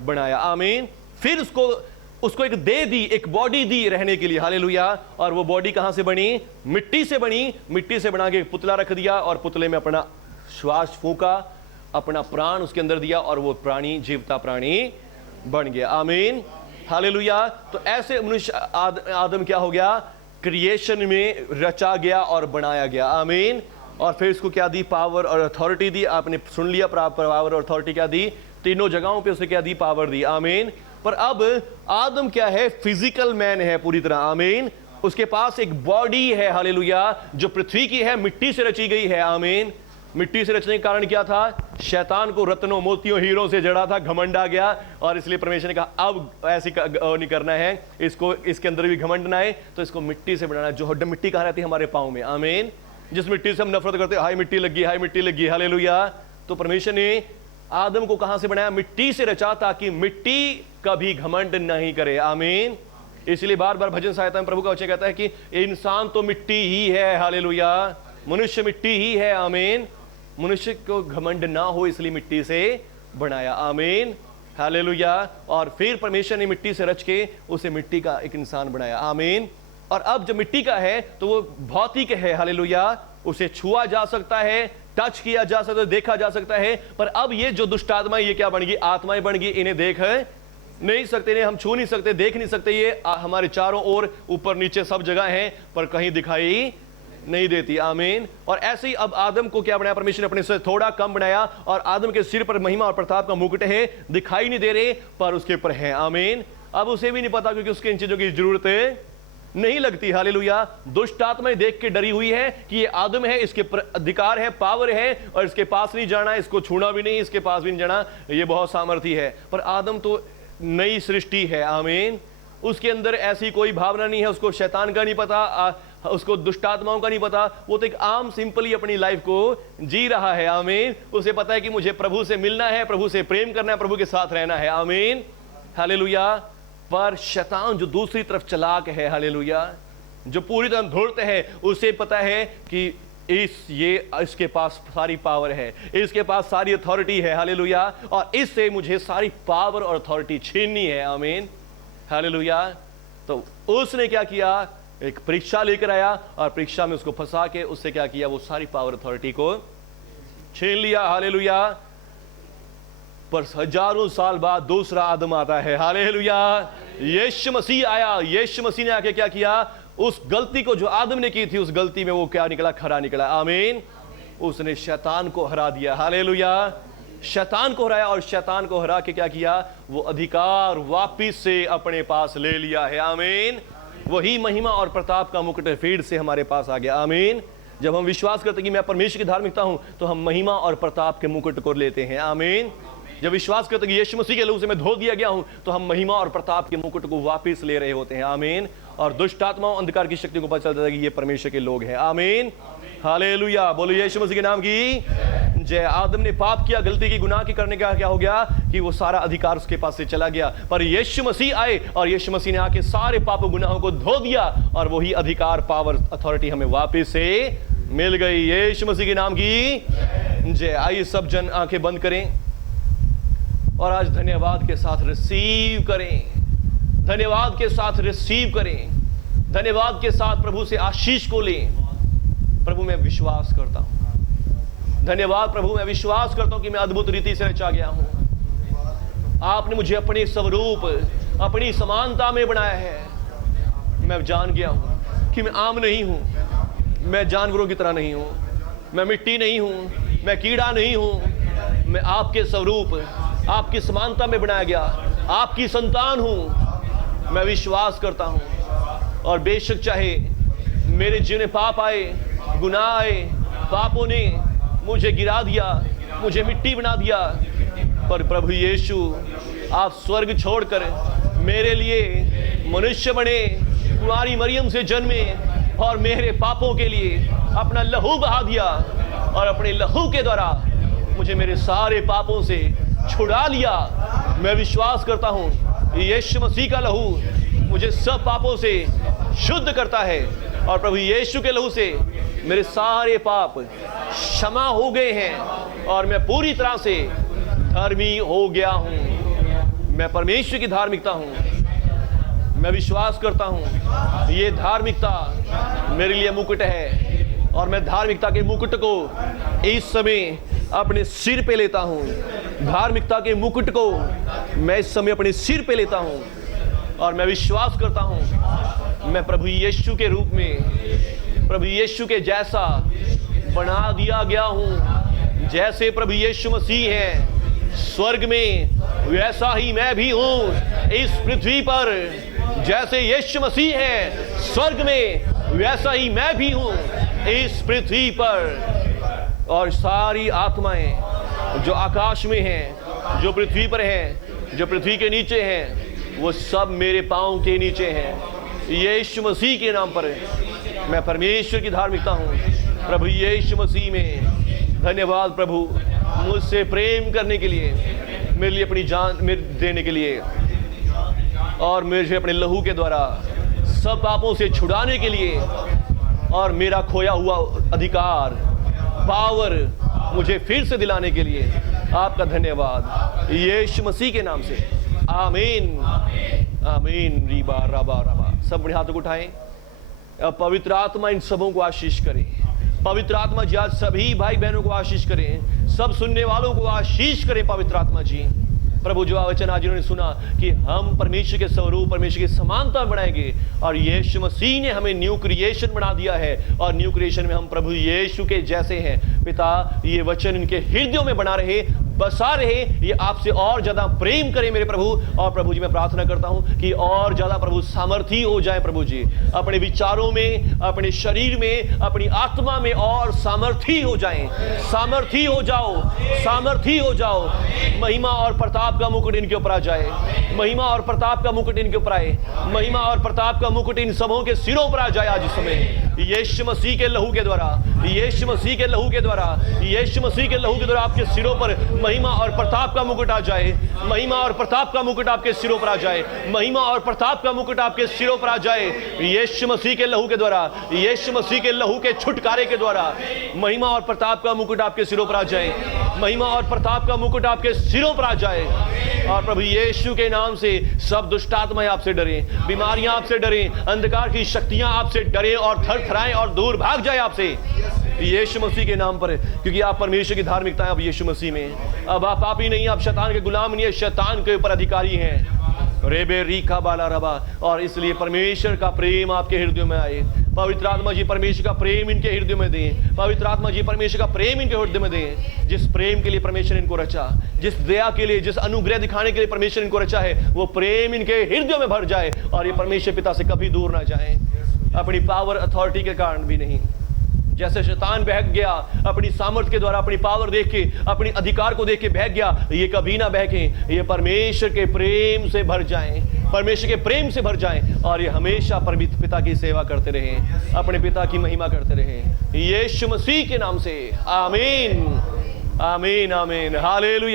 बनाया। आमीन। फिर उसको एक दे दी, एक बॉडी दी रहने के लिए, हालेलुया। और वो बॉडी कहां से बनी? मिट्टी से बनी। मिट्टी से बना के पुतला रख दिया और पुतले में अपना श्वास फूंका, अपना प्राण उसके अंदर दिया और वो प्राणी जीवता प्राणी बन गया। आमीन, हालेलुया। तो ऐसे मनुष्य आदम क्या हो गया? क्रिएशन में रचा गया और बनाया गया। आमीन। और फिर इसको क्या दी? पावर और अथॉरिटी दी। आपने सुन लिया, पावर और अथॉरिटी क्या दी? तीनों जगहों पे उसने क्या दी? पावर दी। आमीन। पर अब आदम क्या है? फिजिकल मैन है पूरी तरह। आमीन। उसके पास एक बॉडी है, हालेलुया, जो पृथ्वी की है, मिट्टी से रची गई है। आमीन। मिट्टी से रचने का कारण क्या था? शैतान को रत्नों मोतियों हीरों से जड़ा था, घमंड आ गया और इसलिए परमेश्वर ने कहा अब ऐसी नहीं करना है, इसको इसके अंदर भी घमंड ना आए, तो इसको मिट्टी से बनाना। जो मिट्टी कहाँ रहती है? हमारे पाँव में। आमीन। जिस मिट्टी से हम नफरत करते हैं, हाय मिट्टी लगी, हाय मिट्टी लगी, हालेलुया। तो परमेश्वर ने आदम को कहां से बनाया? मिट्टी से रचा, ताकि मिट्टी कभी घमंड नहीं करे। आमीन। इसलिए बार बार भजन सहायता में प्रभु का वचन कहता है कि इंसान तो मिट्टी ही है, हालेलुया। मनुष्य मिट्टी ही है। आमीन। मनुष्य को घमंड ना हो इसलिए मिट्टी से बनाया। आमीन, हालेलुया। और फिर परमेश्वर ने मिट्टी से रच के उसे मिट्टी का एक इंसान बनाया। आमीन। और अब जब मिट्टी का है तो वो भौतिक है, हालेलुया। उसे छुआ जा सकता है, टच किया जा सकता है, देखा जा सकता है। पर अब ये जो दुष्ट आत्मा, ये क्या बन गई? आत्माएं बन गई। इन्हें देख नहीं सकते, इन्हें हम छू नहीं सकते, देख नहीं सकते। ये हमारे चारों ओर, ऊपर नीचे सब जगह हैं, पर कहीं दिखाई नहीं देती। आमीन। और ऐसे ही अब आदम को क्या बनाया? परमेश्वर ने अपने से थोड़ा कम बनाया और आदम के सिर पर महिमा और प्रताप का मुकुट है, दिखाई नहीं दे रहे पर उसके ऊपर है। आमीन। अब उसे भी नहीं पता क्योंकि उसके इन चीजों की जरूरत नहीं लगती, हालेलुया। दुष्ट आत्माएं देख के डरी हुई है कि ये आदम है, इसके अधिकार है, पावर है और इसके पास नहीं जाना, इसको छूना भी नहीं, इसके पास भी नहीं जाना, ये बहुत सामर्थ्य है। पर आदम तो नई सृष्टि है। आमीन। उसके अंदर ऐसी कोई भावना नहीं है, उसको शैतान का नहीं पता, उसको दुष्ट आत्माओं का नहीं पता। वो तो एक आम सिंपली अपनी लाइफ को जी रहा है। आमीन। उसे पता है कि मुझे प्रभु से मिलना है, प्रभु से प्रेम करना है, प्रभु के साथ रहना है। आमीन, हालेलुया। पर शैतान जो दूसरी तरफ चलाक है, हालेलुया, जो पूरी तरह धूर्त है, उसे पता है कि इसके पास सारी पावर है, इसके पास सारी अथॉरिटी है, हालेलुया, और इससे मुझे सारी पावर और अथॉरिटी छीननी है। आमीन, हालेलुया। तो उसने क्या किया? एक परीक्षा लेकर आया और परीक्षा में उसको फंसा के उससे क्या किया? वो सारी पावर अथॉरिटी को छीन लिया। हालेलुया। पर हजारों साल बाद दूसरा आदम आता है, हालेलुया। यीशु मसीह आया। यीशु मसीह ने आके क्या किया? उस गलती को जो आदम ने की थी, उस गलती में वो क्या निकला? खरा निकला। आमीन। उसने शैतान को हरा दिया, हालेलुया। शैतान को हराया और शैतान को हरा के क्या किया? वो अधिकार वापिस से अपने पास ले लिया है। आमीन। वही महिमा और प्रताप का मुकुट फिर से हमारे पास आ गया। आमीन। जब हम विश्वास करते कि मैं परमेश्वर की धार्मिकता हूं, तो हम महिमा और प्रताप के मुकुट को लेते हैं। आमीन। जब विश्वास करते कि यीशु मसीह के लहू से मैं धो दिया गया हूं, तो हम महिमा और प्रताप के मुकुट को वापस ले रहे होते हैं। आमीन। और दुष्ट आत्माओं, अंधकार की शक्तियों को पता चलता है कि ये परमेश्वर के लोग हैं। आमीन, हालेलुया। बोलो यीशु मसीह के नाम की जय आदम ने पाप किया, गलती की, गुनाह की करने का क्या हो गया कि वो सारा अधिकार उसके पास से चला गया। पर यीशु मसीह आए और यीशु मसीह ने आके सारे पापों गुनाहों को धो दिया और वही अधिकार, पावर, अथॉरिटी हमें वापस से मिल गई। यीशु मसीह के नाम की जय। आइए सब जन आंखें बंद करें और आज धन्यवाद के साथ रिसीव करें, धन्यवाद के साथ रिसीव करें, धन्यवाद के साथ प्रभु से आशीष को लें। प्रभु मैं विश्वास करता हूं, धन्यवाद प्रभु, मैं विश्वास करता हूं कि मैं अद्भुत रीति से रचा गया हूं। आपने मुझे अपने स्वरूप, अपनी समानता में बनाया है। मैं जान गया हूं कि मैं आम नहीं हूं, मैं जानवरों की तरह नहीं हूं, मैं मिट्टी नहीं हूं, मैं कीड़ा नहीं हूं। मैं आपके स्वरूप, आपकी समानता में बनाया गया, आपकी संतान हूं। मैं विश्वास करता हूं और बेशक चाहे मेरे जीवन में पाप आए, गुनाह आए, पापों ने मुझे गिरा दिया, मुझे मिट्टी बना दिया, पर प्रभु यीशु आप स्वर्ग छोड़कर मेरे लिए मनुष्य बने, कुंवारी मरियम से जन्मे और मेरे पापों के लिए अपना लहू बहा दिया और अपने लहू के द्वारा मुझे मेरे सारे पापों से छुड़ा लिया। मैं विश्वास करता हूँ यीशु मसीह का लहू मुझे सब पापों से शुद्ध करता है और प्रभु यीशु के लहू से मेरे सारे पाप क्षमा हो गए हैं और मैं पूरी तरह से धर्मी हो गया हूँ। मैं परमेश्वर की धार्मिकता हूँ। मैं विश्वास करता हूँ ये धार्मिकता मेरे लिए मुकुट है और मैं धार्मिकता के मुकुट को इस समय अपने सिर पे लेता हूँ। धार्मिकता के मुकुट को मैं इस समय अपने सिर पे लेता हूँ और मैं विश्वास करता हूँ मैं प्रभु यीशु के रूप में, प्रभु यीशु के जैसा बना दिया गया हूँ। जैसे प्रभु यीशु मसीह है स्वर्ग में, वैसा ही मैं भी हूँ इस पृथ्वी पर। जैसे यीशु मसीह है स्वर्ग में, वैसा ही मैं भी हूँ इस पृथ्वी पर। और सारी आत्माएं जो आकाश में हैं, जो पृथ्वी पर हैं, जो पृथ्वी के नीचे हैं, वो सब मेरे पांव के नीचे हैं। यीशु मसीह के नाम पर मैं परमेश्वर की धार्मिकता हूँ, प्रभु यीशु मसीह में। धन्यवाद प्रभु मुझसे प्रेम करने के लिए, मेरे लिए अपनी जान देने के लिए और मुझे अपने लहू के द्वारा सब पापों से छुड़ाने के लिए और मेरा खोया हुआ अधिकार, पावर मुझे फिर से दिलाने के लिए आपका धन्यवाद यीशु मसीह के नाम से। आमीन आमीन। रीबा रबा रबा। सब बड़े हाथों को उठाएं। अब पवित्र आत्मा इन सबों को आशीष करे। पवित्र आत्मा जी आज सभी भाई बहनों को आशीष करें, सब सुनने वालों को आशीष करें। पवित्र आत्मा जी प्रभु जो वचन आज इन्होंने सुना कि हम परमेश्वर के स्वरूप, परमेश्वर की समानता बनाएंगे और यीशु मसीह ने हमें न्यू क्रिएशन बना दिया है और न्यू क्रिएशन में हम प्रभु यीशु के जैसे हैं। पिता ये वचन इनके हृदयों में बना रहे, बसा रहे, ये आपसे और ज्यादा प्रेम करें मेरे प्रभु। और प्रभु जी मैं प्रार्थना करता हूं कि और ज्यादा प्रभु सामर्थी हो जाए प्रभु जी, अपने विचारों में, अपने शरीर में, अपनी आत्मा में और सामर्थी हो जाएं। सामर्थी हो जाओ, सामर्थी हो जाओ। महिमा और प्रताप का मुकुट इनके ऊपर आ जाए, महिमा और प्रताप का मुकुट इनके ऊपर आए, महिमा और प्रताप का मुकुट इन सबों के सिरों पर आ जाए आज इस समय यीशु मसीह के लहू के द्वारा, यीशु मसीह के लहू के द्वारा, यीशु मसीह के लहू के द्वारा आपके सिरों पर महिमा और प्रताप का मुकुट आ जाए। महिमा और प्रताप का मुकुट आपके सिरों पर आ जाए। महिमा और प्रताप का मुकुट आपके सिरों पर आ जाए यीशु मसीह के लहू के द्वारा, यीशु मसीह के लहू के छुटकारे के द्वारा। महिमा और प्रताप का मुकुट आपके सिरों पर आ जाए, महिमा और प्रताप का मुकुट आपके सिरों पर आ जाए। और प्रभु यीशु के नाम से सब दुष्ट आत्माएं आपसे डरें, बीमारियां आपसे डरें, अंधकार की शक्तियां आपसे डरें और थरथराएं और दूर भाग जाए आपसे यीशु मसीह के नाम पर। क्योंकि आप परमेश्वर की धार्मिकता है अब यीशु मसीह में। अब आप पापी नहीं, आप शैतान के गुलाम नहीं है, शैतान के ऊपर अधिकारी हैं। रेबे रीखा बाला रबा। और इसलिए परमेश्वर का प्रेम आपके हृदयों में आए। पवित्र आत्मा जी परमेश्वर का प्रेम इनके हृदय में दें। पवित्र आत्मा जी परमेश्वर का प्रेम इनके हृदय में दें। जिस प्रेम के लिए परमेश्वर इनको रचा, जिस दया के लिए, जिस अनुग्रह दिखाने के लिए परमेश्वर इनको रचा है, वो प्रेम इनके हृदयों में भर जाए और ये परमेश्वर पिता से कभी दूर ना जाए, अपनी पावर अथॉरिटी के कारण भी नहीं। जैसे शैतान बहक गया अपनी सामर्थ्य के द्वारा, अपनी पावर देख के, अपनी अधिकार को देख के बहक गया, ये कभी ना बहकें। ये परमेश्वर के प्रेम से भर जाएं, परमेश्वर के प्रेम से भर जाएं और ये हमेशा परमित पिता की सेवा करते रहें, अपने पिता की महिमा करते रहें यीशु मसीह के नाम से। आमीन आमीन आमीन हालेलुया।